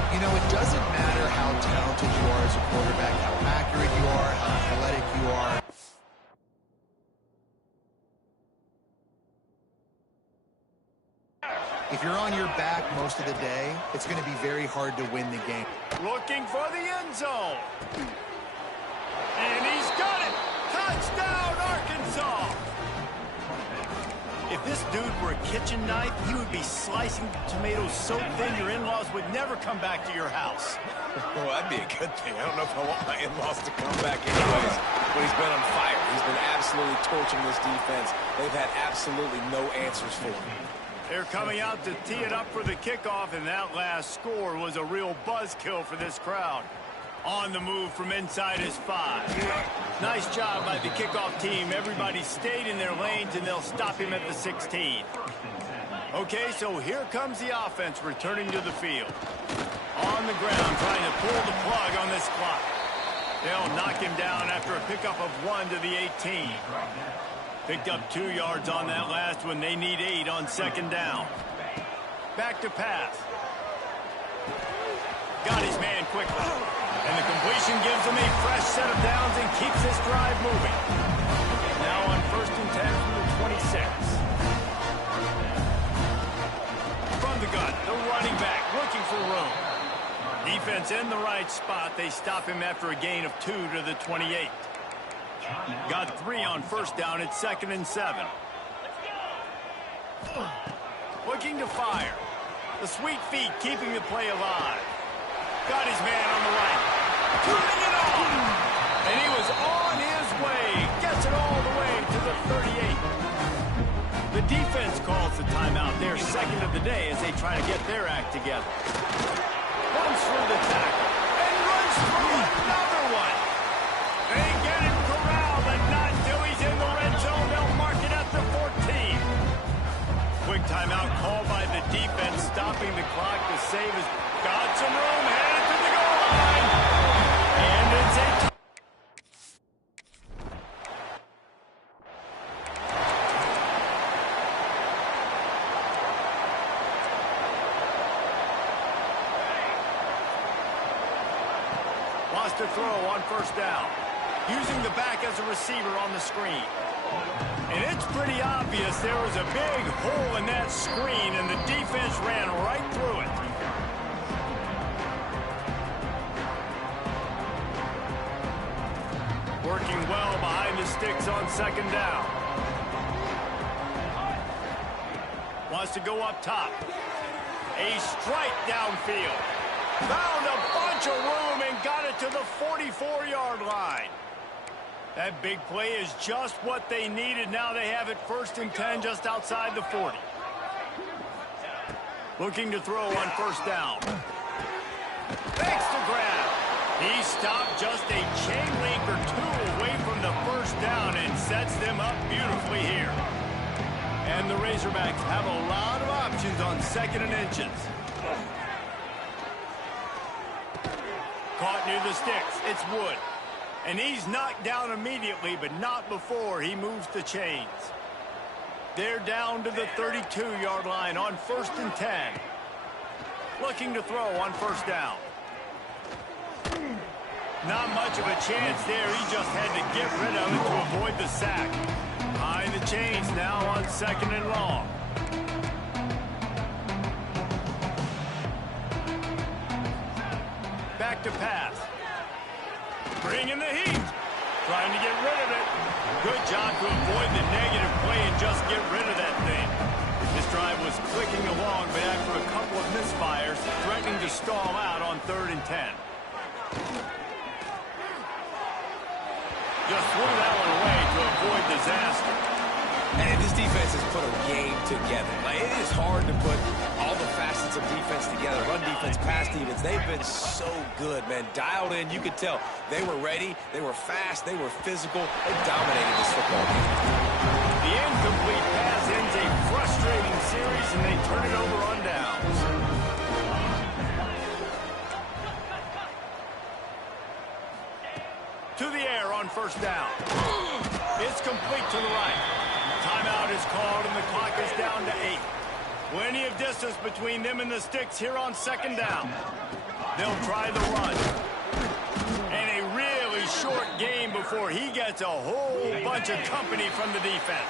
You know, it doesn't matter how talented you are as a quarterback, how accurate you are, how athletic you are. If you're on your back most of the day, it's going to be very hard to win the game. Looking for the end zone. And he's got it. Touchdown, Arkansas. If this dude were a kitchen knife, he would be slicing tomatoes so thin your in-laws would never come back to your house. Well, that'd be a good thing. I don't know if I want my in-laws to come back anyways, but he's been on fire. He's been absolutely torching this defense. They've had absolutely no answers for him. They're coming out to tee it up for the kickoff, and that last score was a real buzzkill for this crowd. On the move from inside his 5. Nice job by the kickoff team. Everybody stayed in their lanes, and they'll stop him at the 16. Okay, so here comes the offense returning to the field. On the ground, trying to pull the plug on this clock. They'll knock him down after a pickup of 1 to the 18. Picked up 2 yards on that last one. They need 8 on 2nd down. Back to pass. Got his man quickly. And the completion gives him a fresh set of downs and keeps this drive moving. Now on 1st and 10 from the 26. From the gun, the running back looking for room. Defense in the right spot. They stop him after a gain of 2 to the 28. Got 3 on first down. It's 2nd and 7. Looking to fire. The sweet feet keeping the play alive. Got his man on the right. Turning it on. And he was on his way. Gets it all the way to the 38. The defense calls the timeout. Their 2nd of the day as they try to get their act together. Runs through the tackle. And runs through another one. They get him corralled, and not until he's in the red zone. They'll mark it at the 14. Quick timeout called by the defense, stopping the clock to save his... Got some room, headed to the goal line. And it's a... Wants to throw on first down. Using the back as a receiver on the screen. And it's pretty obvious there was a big hole in that screen, and the defense ran right through it. Working well behind the sticks on 2nd down. Wants to go up top. A strike downfield. Found a bunch of room and got it to the 44-yard line. That big play is just what they needed. Now they have it 1st and 10 just outside the 40. Looking to throw on first down. Thanks to grab. He stopped just a chain link or 2 away from the first down and sets them up beautifully here. And the Razorbacks have a lot of options on 2nd and inches. Caught near the sticks. It's Wood. And he's knocked down immediately, but not before he moves the chains. They're down to the 32-yard line on 1st and 10. Looking to throw on 1st down. Not much of a chance there. He just had to get rid of it to avoid the sack. Behind the chains now on 2nd and long. Back to pass. Bringing the heat. Trying to get rid of it. Good job to avoid the negative play and just get rid of that thing. This drive was clicking along, but after a couple of misfires, threatening to stall out on 3rd and 10. Just threw that one away to avoid disaster. And this defense has put a game together. Like, it is hard to put all the facets of defense together. Run defense, pass defense. They've been so good, man. Dialed in. You could tell they were ready. They were fast. They were physical. They dominated this football game. The incomplete pass ends a frustrating series, and they turn it over on downs. To the air on 1st down. It's complete to the right. Timeout is called, and the clock is down to 8. Plenty of distance between them and the sticks here on 2nd down. They'll try the run. And a really short game before he gets a whole bunch of company from the defense.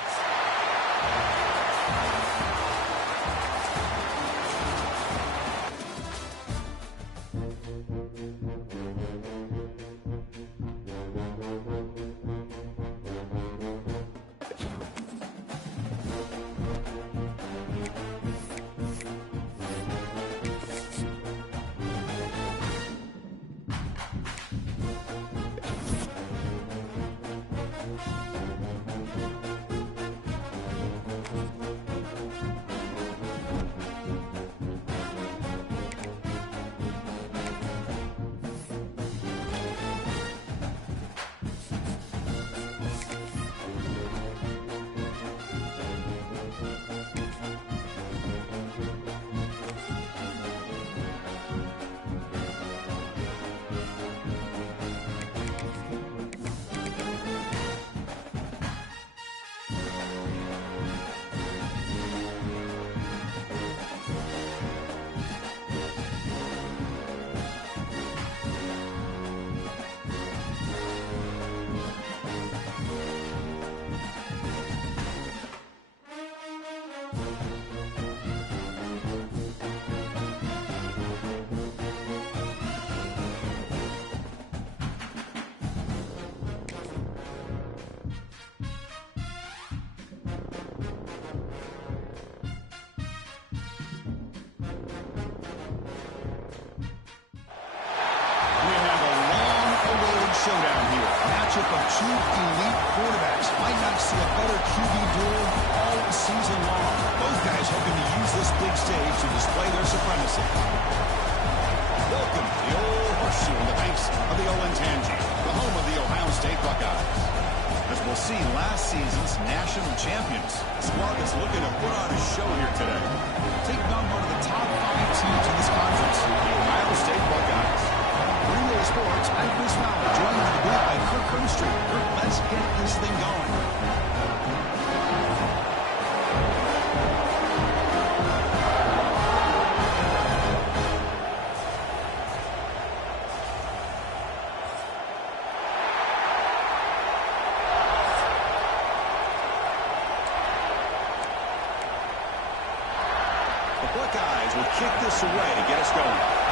Showdown here. A matchup of two elite quarterbacks. Might not see a better QB duel all season long. Both guys hoping to use this big stage to display their supremacy. Welcome to the old horseshoe on the banks of the Olentangy, the home of the Ohio State Buckeyes. As we'll see, last season's national champions. The squad is looking to put on a show here today. Taking on one of the top 5 teams in this conference, the Ohio State Buckeyes. Green Sports, I'm Chris Fowler, joined in the booth by Kirk Herbstreit. Kirk, let's get this thing going. The Buckeyes will kick this away to get us going.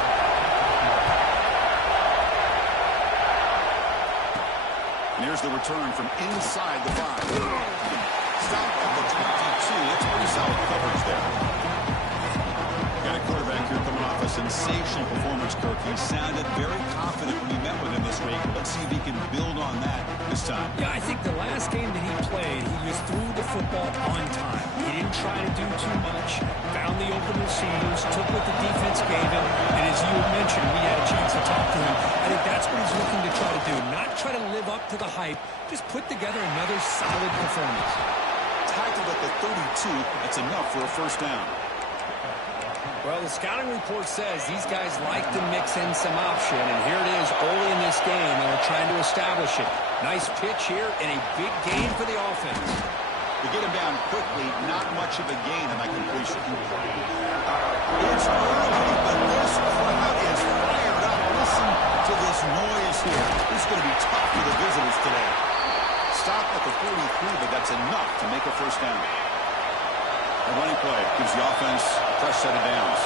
And here's the return from inside the 5. Stop at the 22. That's pretty solid coverage there. Got a quarterback here coming off a sensational performance, Kirk. He sounded very confident when we met with him this week. Let's see if he can build on that this time. Yeah, I think the last game that he played, he just threw the football on time. He didn't try to do too much, found the open receivers, took what the defense gave him, and as you mentioned, we had a chance to talk to him. I think that's what he's looking to try to do, not try to live up to the hype, just put together another solid performance. Tackled at the 32, that's enough for a first down. Well, the scouting report says these guys like to mix in some option, and here it is early in this game, and they're trying to establish it. Nice pitch here, and a big gain for the offense. To get him down quickly, not much of a gain in that completion. It's early, but this crowd is fired up. Listen to this noise here. This is going to be tough for the visitors today. Stop at the 43, but that's enough to make a first down. A running play gives the offense a fresh set of downs.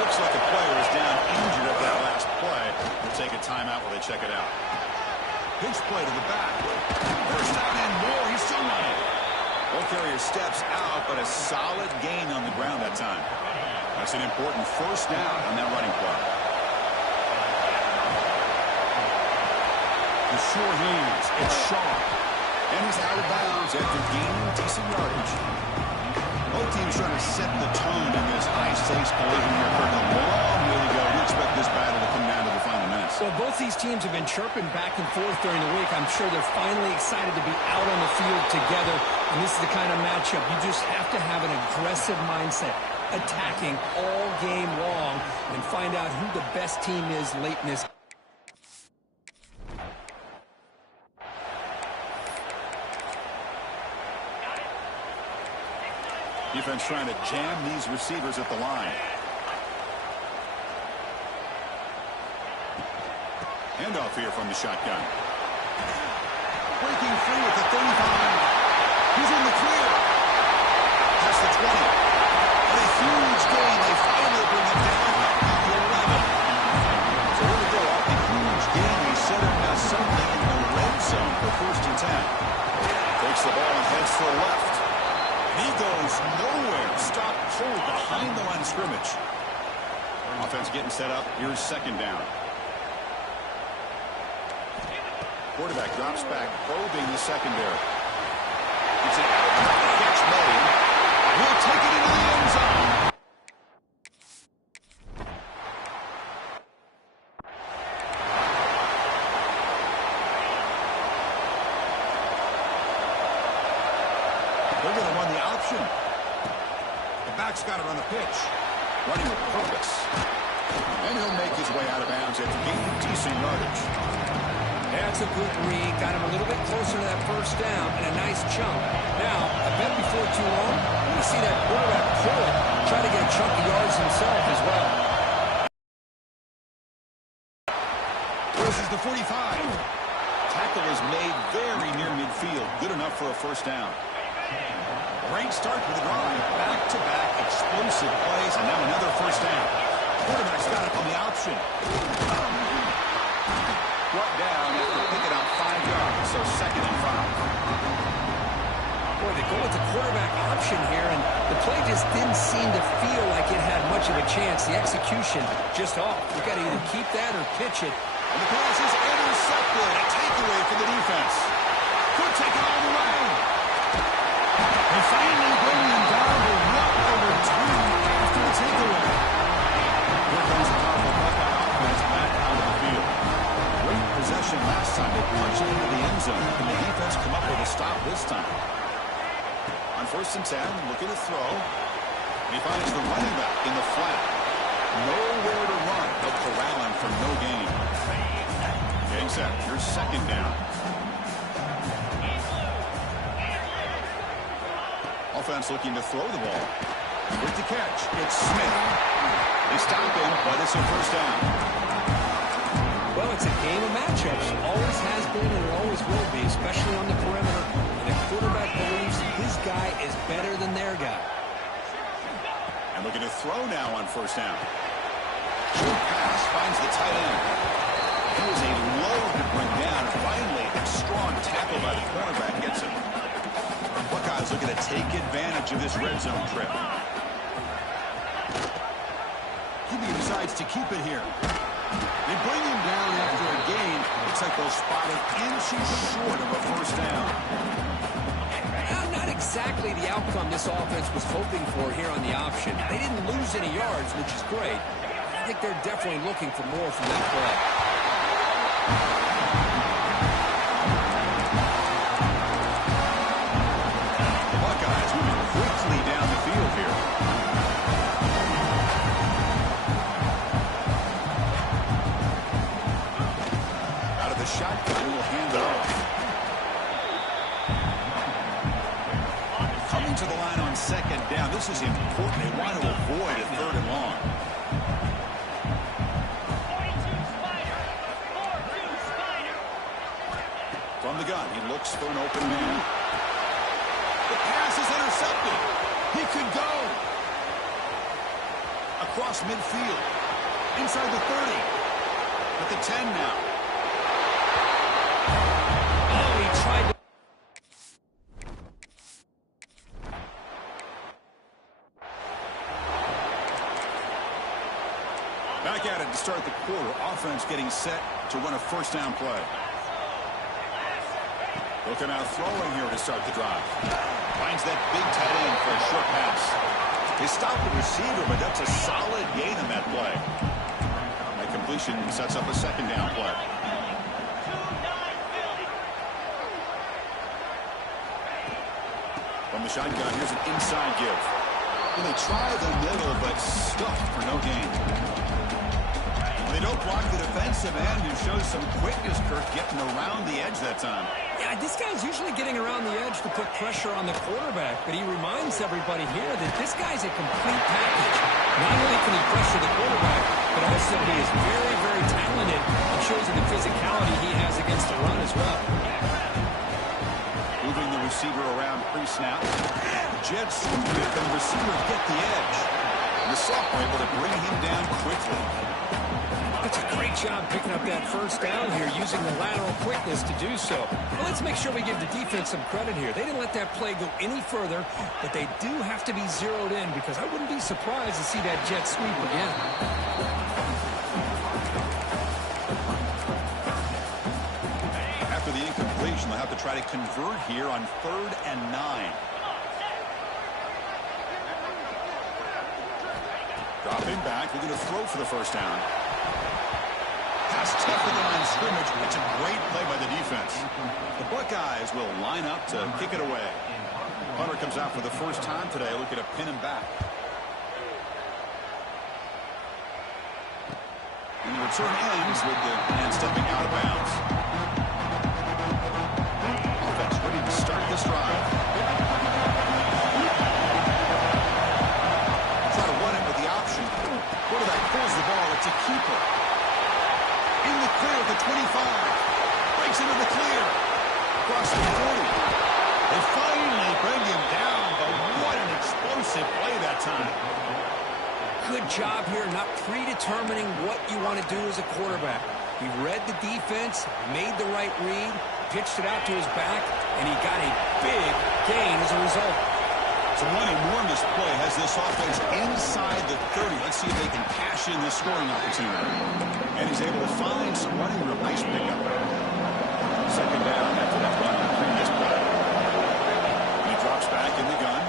Looks like a player is down injured at that last play. We'll take a timeout while they check it out. Pitch play to the back. First down and more. He's still running. Ball carrier steps out, but a solid gain on the ground that time. That's an important first down on that running play. The sure hands. It's Shaw. And he's out of bounds after gaining decent yardage. Both teams trying to set the tone in this high-stakes collision here. For a long way to go. We expect this battle to come down to the final minutes. Well, both these teams have been chirping back and forth during the week. I'm sure they're finally excited to be out on the field together. And this is the kind of matchup you just have to have an aggressive mindset, attacking all game long, and find out who the best team is late in this. Defense trying to jam these receivers at the line. Handoff here from the shotgun. Breaking free at the 35. He's in the clear. Past the 20. And a huge gain. They finally bring it down at the 11. So here we go. Off the huge gain, we set up now suddenly in the red zone for 1st and 10. Takes the ball and heads to the left. He goes nowhere. Stop cold behind the line of scrimmage. Offense getting set up. Here's 2nd down. Quarterback drops back, probing the secondary. It's an outright catch made. We'll take it into the end zone. They're going to run the option. The back's got to run the pitch. Running with purpose. And he'll make his way out of bounds at gaining decent yardage. That's a good read. Got him a little bit closer to that first down and a nice chunk. Now, I bet before too long, we're going to see that quarterback pull it, try to get a chunk of yards himself as well. This is the 45. Tackle is made very near midfield. Good enough for a first down. Great start for the drive. Back-to-back explosive plays, and now another first down. Quarterback's got it on the option. Brought down after picking up 5 yards, so 2nd and 5. Boy, they go with the quarterback option here, and the play just didn't seem to feel like it had much of a chance. The execution just off. You've got to either keep that or pitch it. And the pass is intercepted. A takeaway for the defense. Could take it all the way. They finally bring him down to well over 2 after the takeaway. Here comes the powerful Buckeye offense back out of the field. Great possession last time. They punched it into the end zone. Can the defense come up with a stop this time? On 1st and 10, looking to throw. He finds the running back in the flat. Nowhere to run. They'll corral him for no gain. Getting set. Here's 2nd down. Offense looking to throw the ball. With the catch, it's Smith. They stop him, but it's a first down. Well, it's a game of matchups. Always has been and it always will be, especially on the perimeter. And the quarterback believes his guy is better than their guy. And looking to throw now on first down. Short pass finds the tight end. He was a load to bring down. Finally, a strong tackle by the cornerback gets him. Buckeyes looking to take advantage of this red zone trip. QB decides to keep it here. They bring him down after a gain. Looks like they'll spot him inches short of a first down. Not exactly the outcome this offense was hoping for here on the option. They didn't lose any yards, which is great. I think they're definitely looking for more from that play. Buckeyes moving quickly down the field here. This is important. They want to avoid a 3rd and long. From the gun, he looks for an open man. The pass is intercepted. He could go. Across midfield. Inside the 30. At the 10 now. Oh, he tried to... Back at it to start the quarter. Offense getting set to run a first down play. Looking out throwing here to start the drive. Finds that big tight end for a short pass. They stop the receiver, but that's a solid gain on that play. That completion sets up a second down play. From the shotgun, here's an inside give. And they try the middle, but stuffed for no gain. They don't block the defensive end, who shows some quickness, Kirk, getting around the edge that time. Yeah, this guy's usually getting around the edge to put pressure on the quarterback, but he reminds everybody here that this guy's a complete package. Not only can he pressure the quarterback, but also he is very, very talented. It shows in the physicality he has against the run as well. Moving the receiver around pre-snap. Jets sweep it, and the receivers get the edge. And the sophomore able to bring him down quickly. That's a great job picking up that first down here, using the lateral quickness to do so. Well, let's make sure we give the defense some credit here. They didn't let that play go any further, but they do have to be zeroed in, because I wouldn't be surprised to see that jet sweep again. After the incompletion, they'll have to try to convert here on 3rd and 9. Dropping back, they're going to throw for the first down. Pass tough in the line of scrimmage. It's a great play by the defense. The Buckeyes will line up to kick it away. Hunter comes out for the first time today, looking to pin him back. And the return ends with the man stepping out of bounds. Offense ready to start this drive. Try to run it with the option. Quarterback pulls the ball. It's a keeper. In the clear at the 25. Breaks into the clear. Across the 40. They finally bring him down, but what an explosive play that time. Good job here not predetermining what you want to do as a quarterback. He read the defense, made the right read, pitched it out to his back, and he got a big gain as a result. So one enormous play has this offense inside the 30. Let's see if they can cash in this scoring opportunity. And he's able to find some running room. Nice pickup. Second down after that run on the previous play. And he drops back in the gun.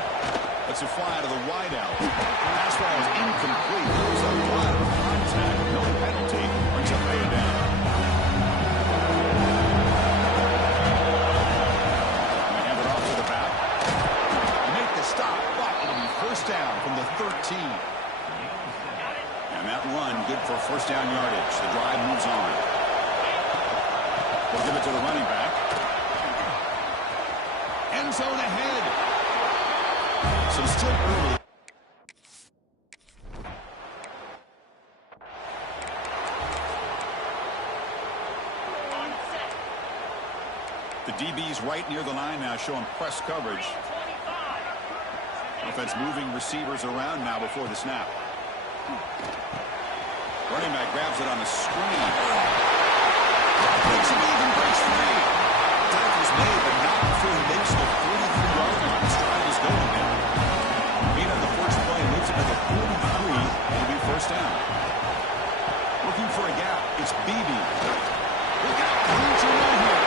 Lets it fly out of the wide out. Pass ball is incomplete. There was a lot of contact. No penalty. Brings up way down. And they hand it off to the back. Make the stop, but it'll be first down from the 13. And that run, good for first down yardage. The drive moves on. We'll give it to the running back. End zone ahead. So still early. The DB's right near the line now, showing press coverage. Offense moving receivers around now before the snap. Running back grabs it on the screen. Breaks it even, breaks free. Tackle's made, but not before he makes the 43-yard line. His drive is going now. Being on the first play, moves it to the 43. It'll be first down. Looking for a gap. It's Beebe. Look out, who's in here?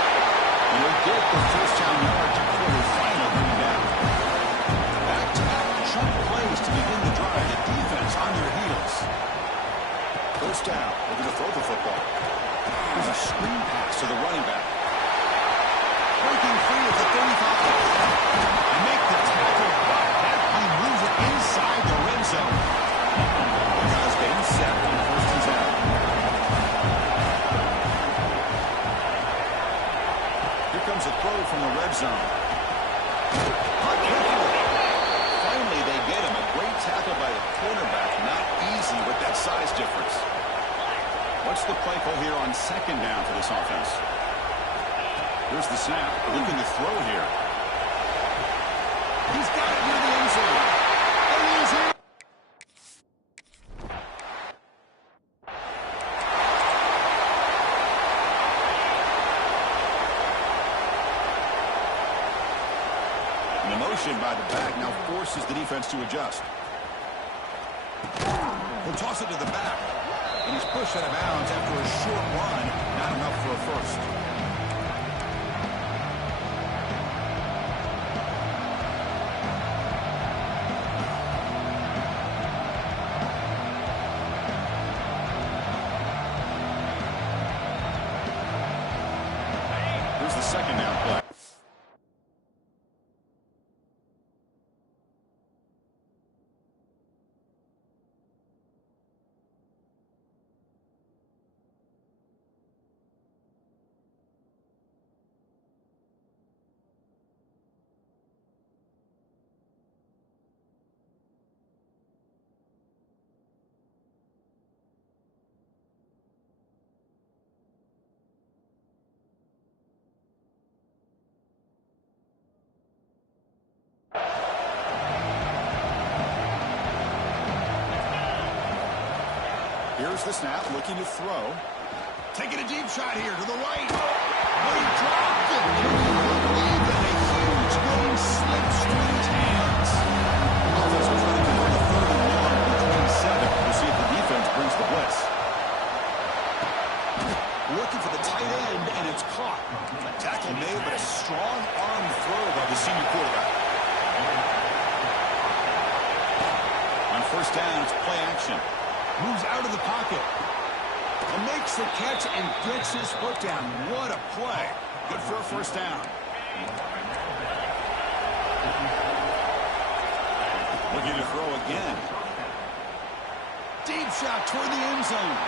And he'll get the first down yard to quarterfinal bring down. Back-to-back chunk plays to begin the drive. The defense on their heels. First down. They're going to throw the football. There's a screen pass to the running back. Breaking free at the 35. And make the tackle, but he moves it inside the red zone. Guys getting set on first and 10. Here comes a throw from the red zone. Finally, they get him. tackle by the cornerback, not easy with that size difference. What's the play call here on second down for this offense? Here's the snap. Looking to throw here. He's got it near the end zone. And he's here. And the motion by the back now forces the defense to adjust. He'll toss it to the back. And he's pushed out of bounds after a short run. Not enough for a first. Here's the second down play. Here's the snap, looking to throw. Taking a deep shot here to the right. But he dropped it. And a huge gain slips through his hands. Offense will try to convert a third and long on 27. We'll see if the defense brings the blitz. Looking for the tight end, and it's caught. A tackle made, but a strong arm throw by the senior quarterback. On first down, it's play action. Moves out of the pocket. And makes the catch and gets his foot down. What a play. Good for a first down. Looking to throw again. Deep shot toward the end zone.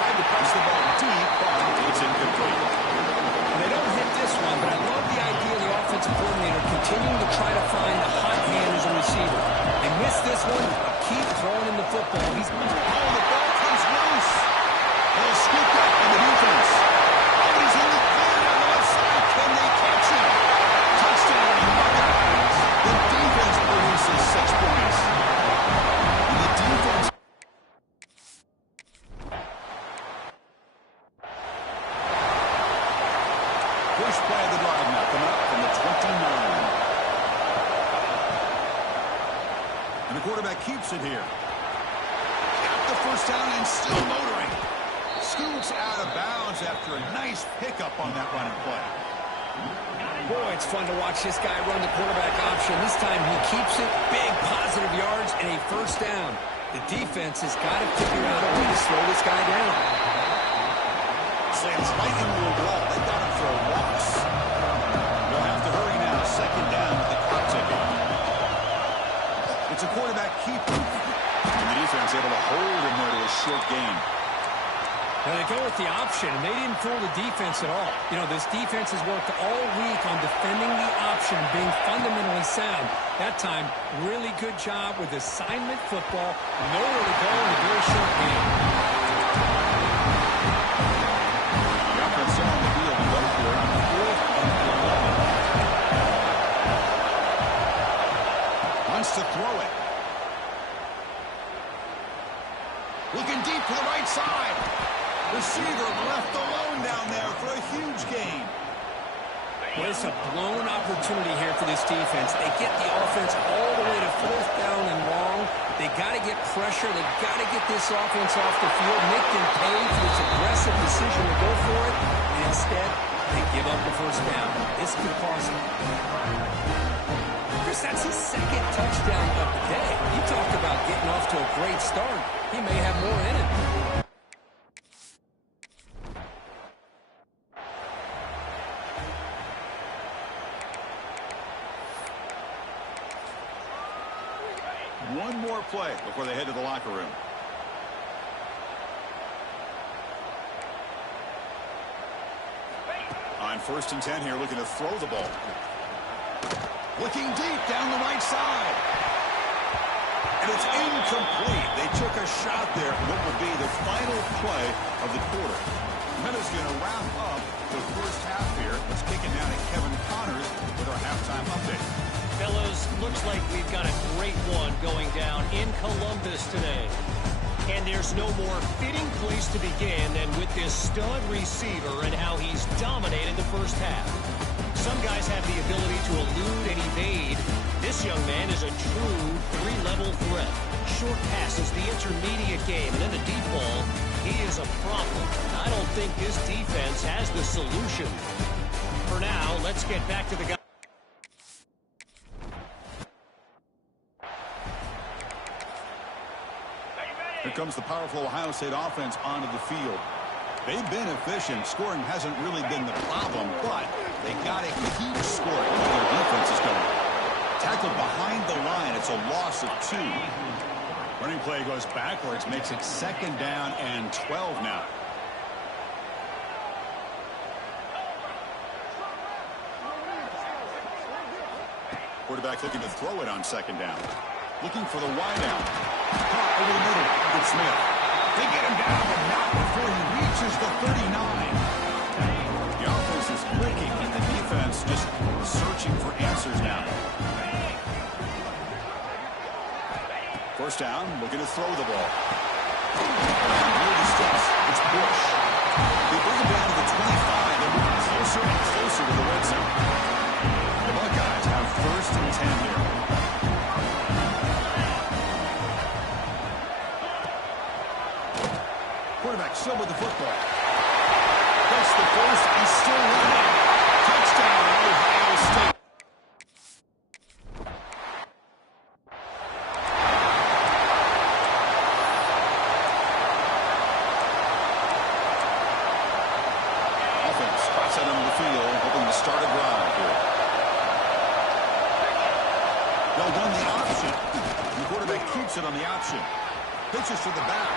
Tried to press the ball deep, but it's incomplete. They don't hit this one, but I love the idea of the offensive coordinator continuing to try to find the hot hand as a receiver. They missed this one. Keep throwing him the football. He's the ball comes loose. They'll scoop up in the defense. Oh, he's in the clear on the left side. Can they catch him? Touchdown, Buckeyes. The defense produces 6 points. And the defense. First play of the drive now coming up from the 29. And the quarterback keeps it here. Got the first down and still motoring. Scoots out of bounds after a nice pickup on that running play. Boy, it's fun to watch this guy run the quarterback option. This time he keeps it. Big positive yards and a first down. The defense has got to figure out a way to slow this guy down. Slants right into the wall. They got him for a loss. They'll have to hurry now. Second down with the clock ticking. It's a quarterback keeper. And the defense able to hold him there to a short gain. Now they go with the option, and they didn't fool the defense at all. You know, this defense has worked all week on defending the option, being fundamentally sound. That time, really good job with assignment football. Nowhere to go in a very short game. The offense on the field to go for it on 4th and 11. Wants to throw it. Looking deep to the right side. Receiver left alone down there for a huge gain. Well, it's a blown opportunity here for this defense. They get the offense all the way to 4th down and long. They got to get pressure. They got to get this offense off the field. Nick can pay for this aggressive decision to go for it. And instead, they give up the first down. This could cost them. Chris, that's his second touchdown of the day. You talk about getting off to a great start. He may have more in it. One more play before they head to the locker room. On 1st and 10 here, looking to throw the ball. Looking deep down the right side. And it's incomplete. They took a shot there for what would be the final play of the quarter. Minutes going to wrap up the first half here. Let's kick it down to Kevin Connors with our halftime update. Fellas, looks like we've got a great one going down in Columbus today. And there's no more fitting place to begin than with this stud receiver and how he's dominated the first half. Some guys have the ability to elude and evade. This young man is a true three-level threat. Short passes, the intermediate game, and then the deep ball. He is a problem. I don't think this defense has the solution. For now, let's get back to the guy. Here comes the powerful Ohio State offense onto the field. They've been efficient. Scoring hasn't really been the problem, but they got to keep scoring where their defense is going. Tackled behind the line. It's a loss of 2. Running play goes backwards, makes it 2nd down and 12 now. Quarterback looking to throw it on 2nd down. Looking for the wide out. Caught over the middle. It's Smith. They get him down, but not before he reaches the 39. The offense is clicking, and the defense just searching for answers now. First down, looking to throw the ball. And near the sticks, it's Bush. They bring him down to the 25. They're moving closer and closer to the red zone. The Buckeyes have 1st and 10 here. Quarterback still with the football. That's the first. He's still running. Touchdown, Ohio State. Offense cross out onto the field, hoping to start a drive here. They'll run the option. The quarterback keeps it on the option. Pitches to the back.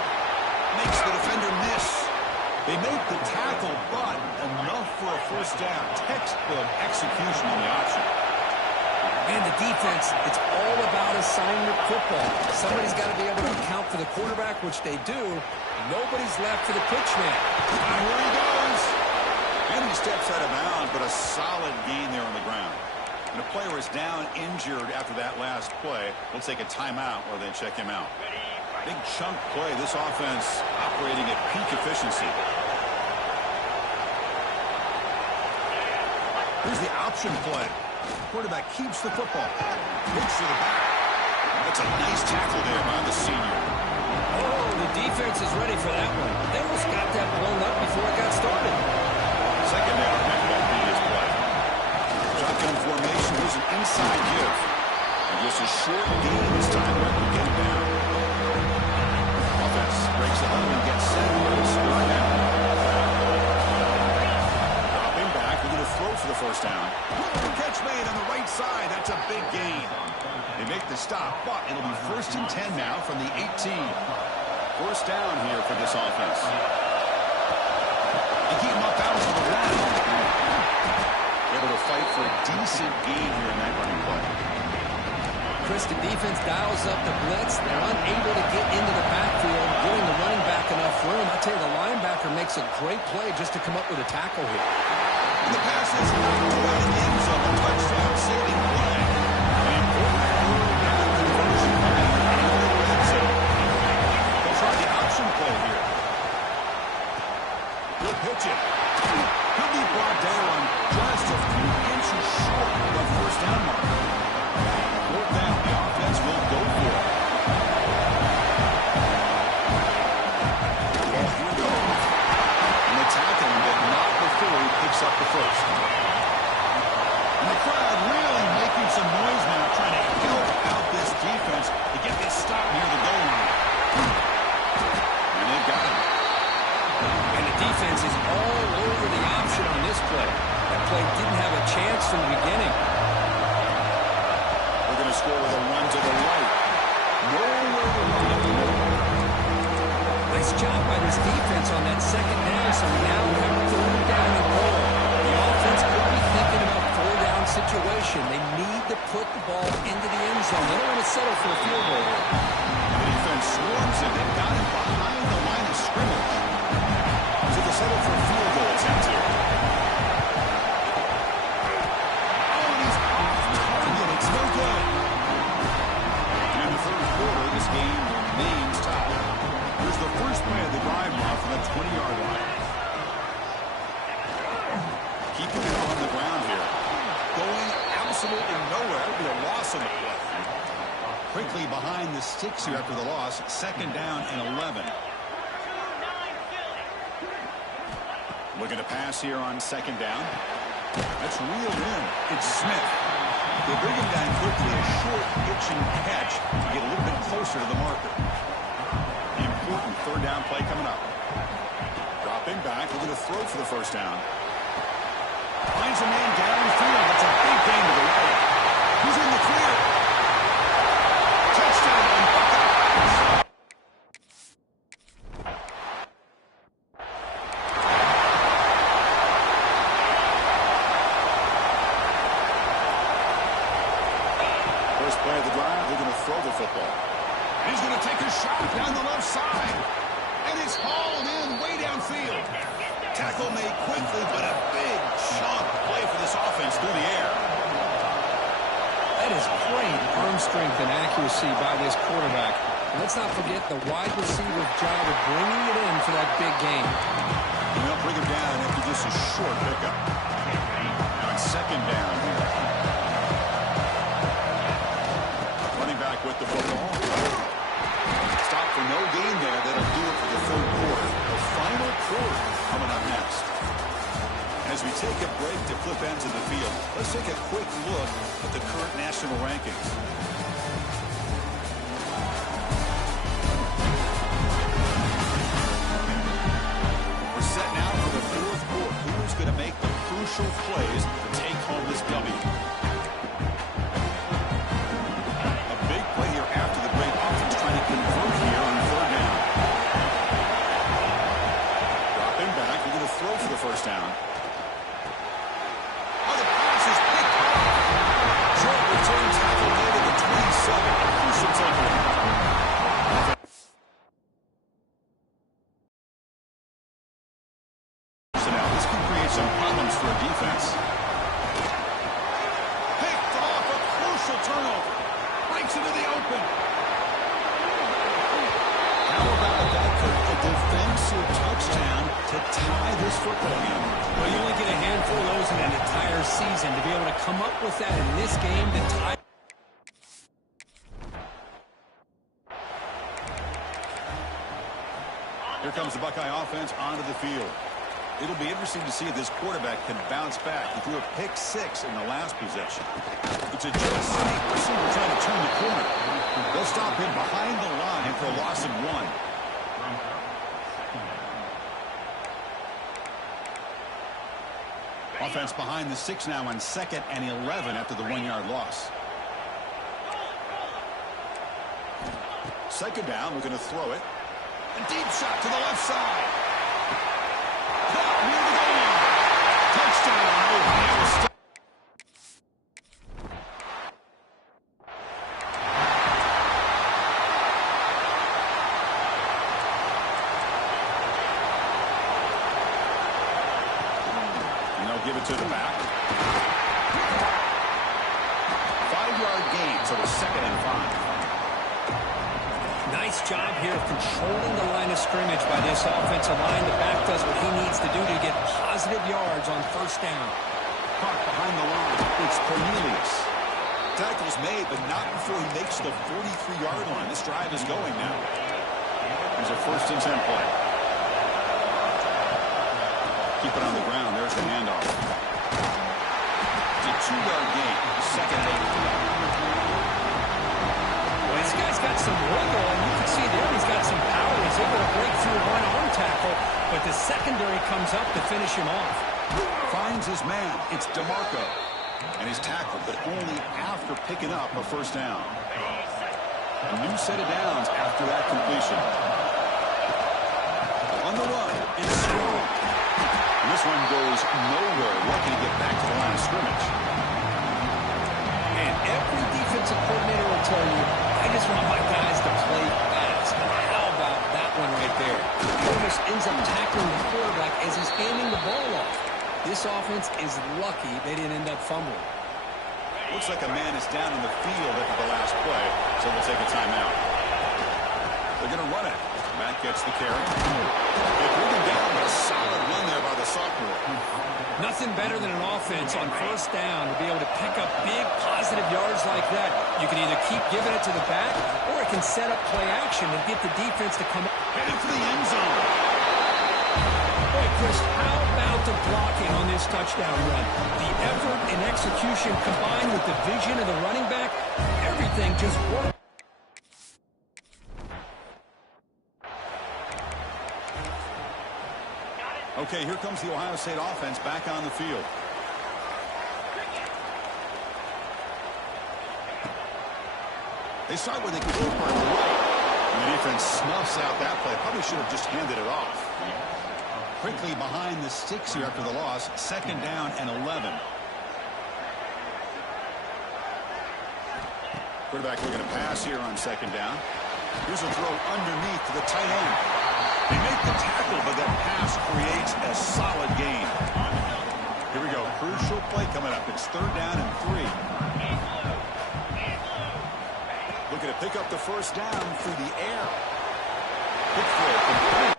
Makes the defender miss. They make the tackle, but enough for a first down. Textbook execution on the option. And the defense, it's all about assignment football. Somebody's got to be able to account for the quarterback, which they do. Nobody's left for the pitch man. And here he goes. And he steps out of bounds, but a solid gain there on the ground. And the player is down injured after that last play. We'll take a timeout while they check him out. Big chunk play. This offense operating at peak efficiency. Here's the option play. Quarterback keeps the football. Looks to the back. That's a nice tackle there by the senior. Oh, the defense is ready for that one. They almost got that blown up before it got started. 2nd down. That won't be his play. Shotgun formation. Here's an inside give. And just a short gain this time. We'll get it down. Offense breaks the huddle and gets set for the score now. Dropping back. We're going to throw for the first down. The catch made on the right side. That's a big gain. They make the stop, but it'll be 1st and 10 now from the 18. First down here for this offense. They keep him up out to the ground. Able to fight for a decent gain here in that running play. Chris, the defense dials up the blitz. They're unable to get into the backfield, giving the running back enough room. I tell you, the linebacker makes a great play just to come up with a tackle here. And the pass is knocked away in the end zone. A touchdown saving play. An important third down conversion by the red zone. They'll try the option play here. Good pitching. He'll be brought down just a few inches short of the first down mark. Fourth down, the offense will go for it. Well, here we go. And the tackle, but not before he picks up the first. And the crowd really making some noise now, trying to help out this defense to get this stop near the goal line. And they've got him. And the defense is all over the option on this play. That play didn't have a chance from the beginning. They're going to score with a run to the right. Nowhere to run up the middle. Nice job by this defense on that 2nd down, so we now have 3rd down and goal. The offense could be thinking about 4-down situations. situation. They need to put the ball into the end zone. They don't want to settle for a field goal. The defense swarms it. They've got him behind the line of scrimmage. So the settle for a field goal attempt here. Oh, and he's off target. It's no good. And in the third quarter, this game remains tied. Here's the first play of the drive now from the 20-yard line. Keeping it on the ground here. Going absolutely nowhere. It'll be a loss on the play. Quickly behind the sticks here after the loss. Second down and 11. Looking to pass here on second down. That's reeled in. It's Smith. They bring him down quickly. A short pitch and catch to get a little bit closer to the marker. An important third down play coming up. Dropping back. Looking to throw for the first down. Finds a man downfield. That's a big gain to the right. He's in the clear. Touchdown, Buckeyes. First play of the drive, they're going to throw the football. He's going to take a shot down the left side. And it's hauled in way downfield. Tackle made quickly, but a big chunk play for this offense through the air. That is great arm strength and accuracy by this quarterback. And let's not forget the wide receiver's job of bringing it in for that big game. And they'll bring him down after just a short pickup. Now it's second down here. Running back with the football. Stop for no gain there. That'll do it for the third quarter. The final quarter coming up next. As we take a break to flip ends of the field, let's take a quick look at the current national rankings. We're set now for the fourth quarter. Who's going to make the crucial plays to take home this W? A big play here after the break. Offense trying to convert here on third down. Dropping back. We're going to throw for the first down. Return tackle made at the 27. Crucial tackle. So now this can create some problems for a defense. Picked off a crucial turnover. Breaks into the open. How about that for a defensive touchdown to tie this football game? Well, you only get a handful of those in an entire season. To be able to come up with that in this game to tie. Here comes the Buckeye offense onto the field. It'll be interesting to see if this quarterback can bounce back. He threw a pick-6 in the last possession. It's a jet sweep. Receiver trying to turn the corner. They'll stop him behind the line for a loss of 1. Offense behind the 6 now on 2nd and 11 after the 1-yard loss. Second down, we're going to throw it. A deep shot to the left side. Caught near the goal line. Touchdown, Ohio State. Give it to the back. 5-yard gain, so it's 2nd and 5. Nice job here of controlling the line of scrimmage by this offensive line. The back does what he needs to do to get positive yards on first down. Caught behind the line. It's Cornelius. Tackle's made, but not before he makes the 43-yard line. This drive is going now. Here's a 1st and 10 play. Keep it on the ground. There's the handoff. It's a 2-yard gain. 2nd and 8. Well, this guy's got some wiggle, and you can see there he's got some power. He's able to break through one arm tackle, but the secondary comes up to finish him off. Finds his man. It's DeMarco. And he's tackled, but only after picking up a first down. A new set of downs after that completion. On the run, it's strong. And this one goes nowhere. Lucky to get back to the line of scrimmage. Every defensive coordinator will tell you, I just want my guys to play fast. And how about that one right there? He almost ends up tackling the quarterback as he's handing the ball off. This offense is lucky they didn't end up fumbling. Looks like a man is down in the field after the last play, so they'll take a timeout. They're going to run it. Matt gets the carry. They bring him down, but a solid run there by the sophomore. Nothing better than an offense on first down to be able to pick up big positive yards like that. You can either keep giving it to the back, or it can set up play action and get the defense to come up. Headed for the end zone. Boy, Chris, how about the blocking on this touchdown run? The effort and execution combined with the vision of the running back, everything just worked. Okay, here comes the Ohio State offense back on the field. They start with a keeper right. And the defense snuffs out that play. Probably should have just handed it off. Quickly behind the sticks here after the loss. 2nd down and 11. Quarterback looking to pass here on 2nd down. Here's a throw underneath to the tight end. They make the tackle, but that pass creates a solid gain. Here we go. Crucial play coming up. It's 3rd down and 3. Looking to pick up the first down through the air. Good throw.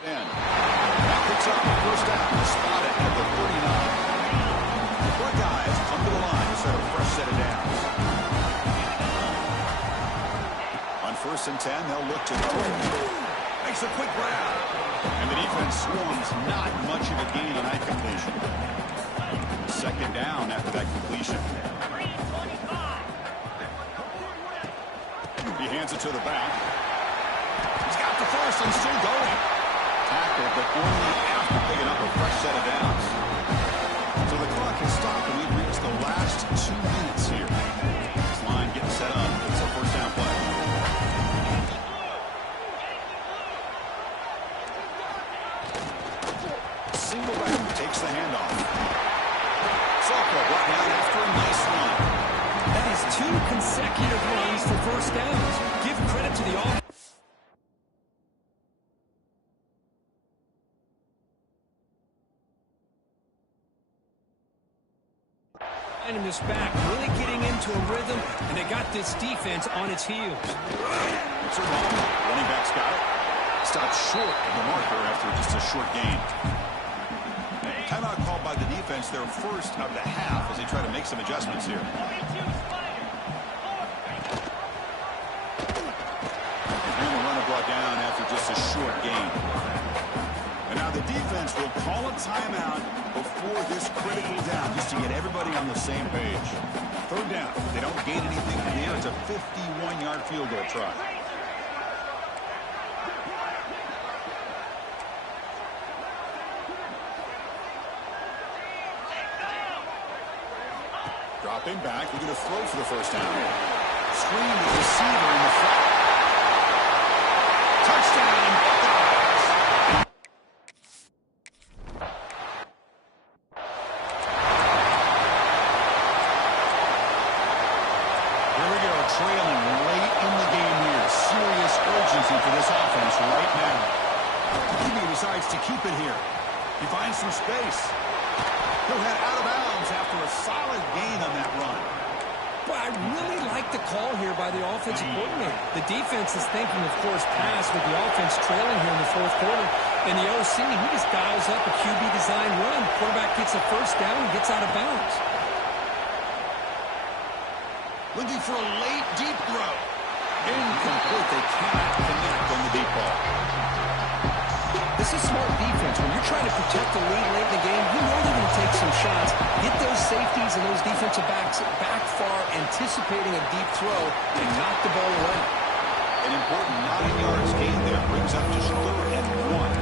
That picks up the first down. They spot it at the 49. The Buckeyes come to the line to set a fresh set of downs. On 1st and 10, they'll look to throw. Makes a quick grab. And the defense swarms. Not much of a gain on that completion. 2nd down after that completion. He hands it to the back. He's got the first and still going. Tackle, but only after picking up a fresh set of downs. So the clock has stopped, and we've reached the last 2 minutes here. This line getting set up. It's a 1st down play. Single back takes the handoff. Sophomore brought down after a nice run. That is 2 consecutive runs for first downs. Give credit to the offense. Him this back, really getting into a rhythm, and they got this defense on its heels. It's a wrong. Running back's got it. Stopped short of the marker after just a short gain. Timeout called by the defense, their first of the half, as they try to make some adjustments here. And the runner brought down after just a short gain. And now the defense will call a timeout before this critical down, just to get everybody on the same page. Third down. If they don't gain anything from here, it's a 51-yard field goal try. Dropping back, we're going to throw for the first down. Screen the receiver in the flat. Touchdown, Buckeyes! Here we go, trailing late in the game here. Serious urgency for this offense right now. QB decides to keep it here. He finds some space. He'll head out of bounds after a solid gain on that run. But I really like the call here by the offensive coordinator. The defense is thinking, of course, pass with the offense trailing here in the fourth quarter. And the OC, he just dials up a QB design run. Quarterback gets a first down and gets out of bounds. Looking for a late, deep throw. Incomplete. They cannot connect on the deep ball. This is smart defense. When you're trying to protect the lead late in the game, you know they're going to take some shots, get those safeties and those defensive backs back far, anticipating a deep throw, and knock the ball away. An important 9 yards gain there brings up just 3rd and 1.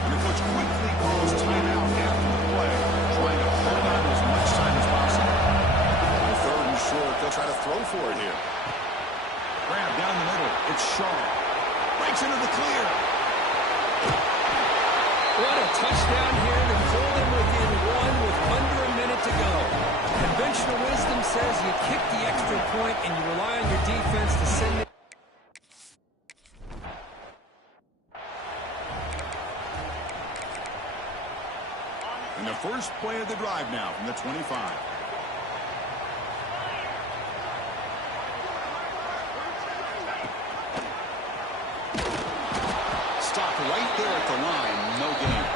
And the coach quickly calls timeout after the play, trying to hold on as much time as possible. 3rd and short, they'll try to throw for it here. Grab down the middle. It's Shaw. Breaks into the clear. What a touchdown here to pull them within one with under a minute to go. Conventional wisdom says you kick the extra point and you rely on your defense to send it. And the first play of the drive now from the 25. Stopped right there at the line, no gain.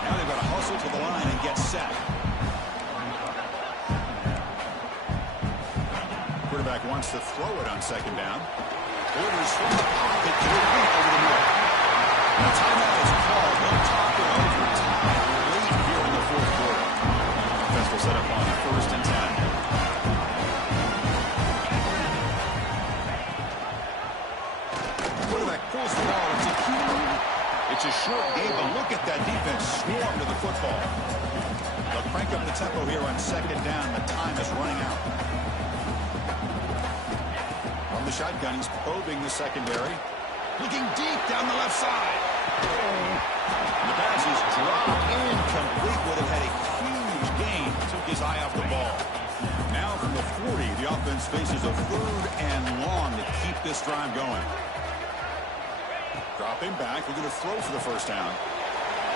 Now they've got to hustle to the line and get set. Quarterback wants to throw it on 2nd down. Orders from the pocket to the right over the middle. And a timeout is called. No talking over time late here in the 4th quarter. Offense will set up on 1st and 10. Quarterback pulls the ball. It's a key. It's a short game, but look at that defense swarm to the football. They'll crank up the tempo here on 2nd down. The time is running out. From the shotgun, he's probing the secondary. Looking deep down the left side. And the pass is dropped incomplete. Would have had a huge gain. Took his eye off the ball. Now from the 40, the offense faces a 3rd and long to keep this drive going. Dropping back. We're going to throw for the first down.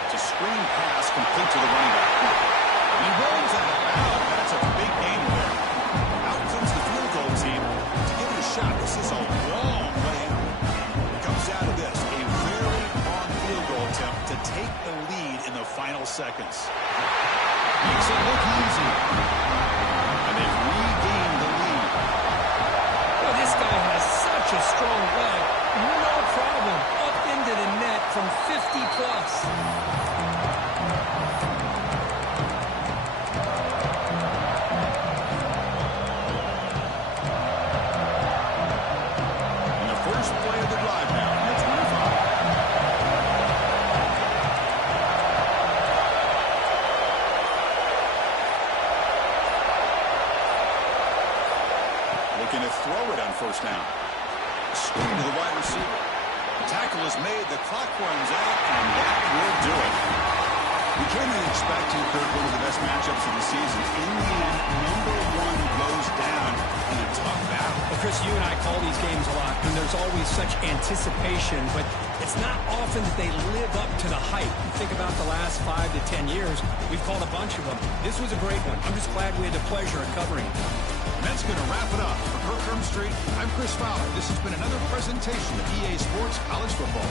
It's a screen pass complete to the running back. And he rolls out of bounds. That's a big gain there. Out comes the field goal team to give it a shot. This is a long way out. It comes down to this. A very long field goal attempt to take the lead in the final seconds. Makes it look easy. And they've regained the lead. Well, this guy has such a strong leg. No problem. Up into the net from 50 plus. And the first play of the drive now from the 25. Looking to throw it on 1st down. Screen to the wide receiver. Tackle is made. The clock runs out, and that will do it. We came in expecting, Kirk, one of the best matchups of the season. In the end, number 1 goes down in a tough battle. Well, Chris, you and I call these games a lot, and there's always such anticipation, but It's not often that they live up to the hype. You think about the last 5 to 10 years, we've called a bunch of them. This was a great one. I'm just glad we had the pleasure of covering it. And that's going to wrap it up. For Kirk Herbstreit, I'm Chris Fowler. This has been another presentation of EA Sports College Football.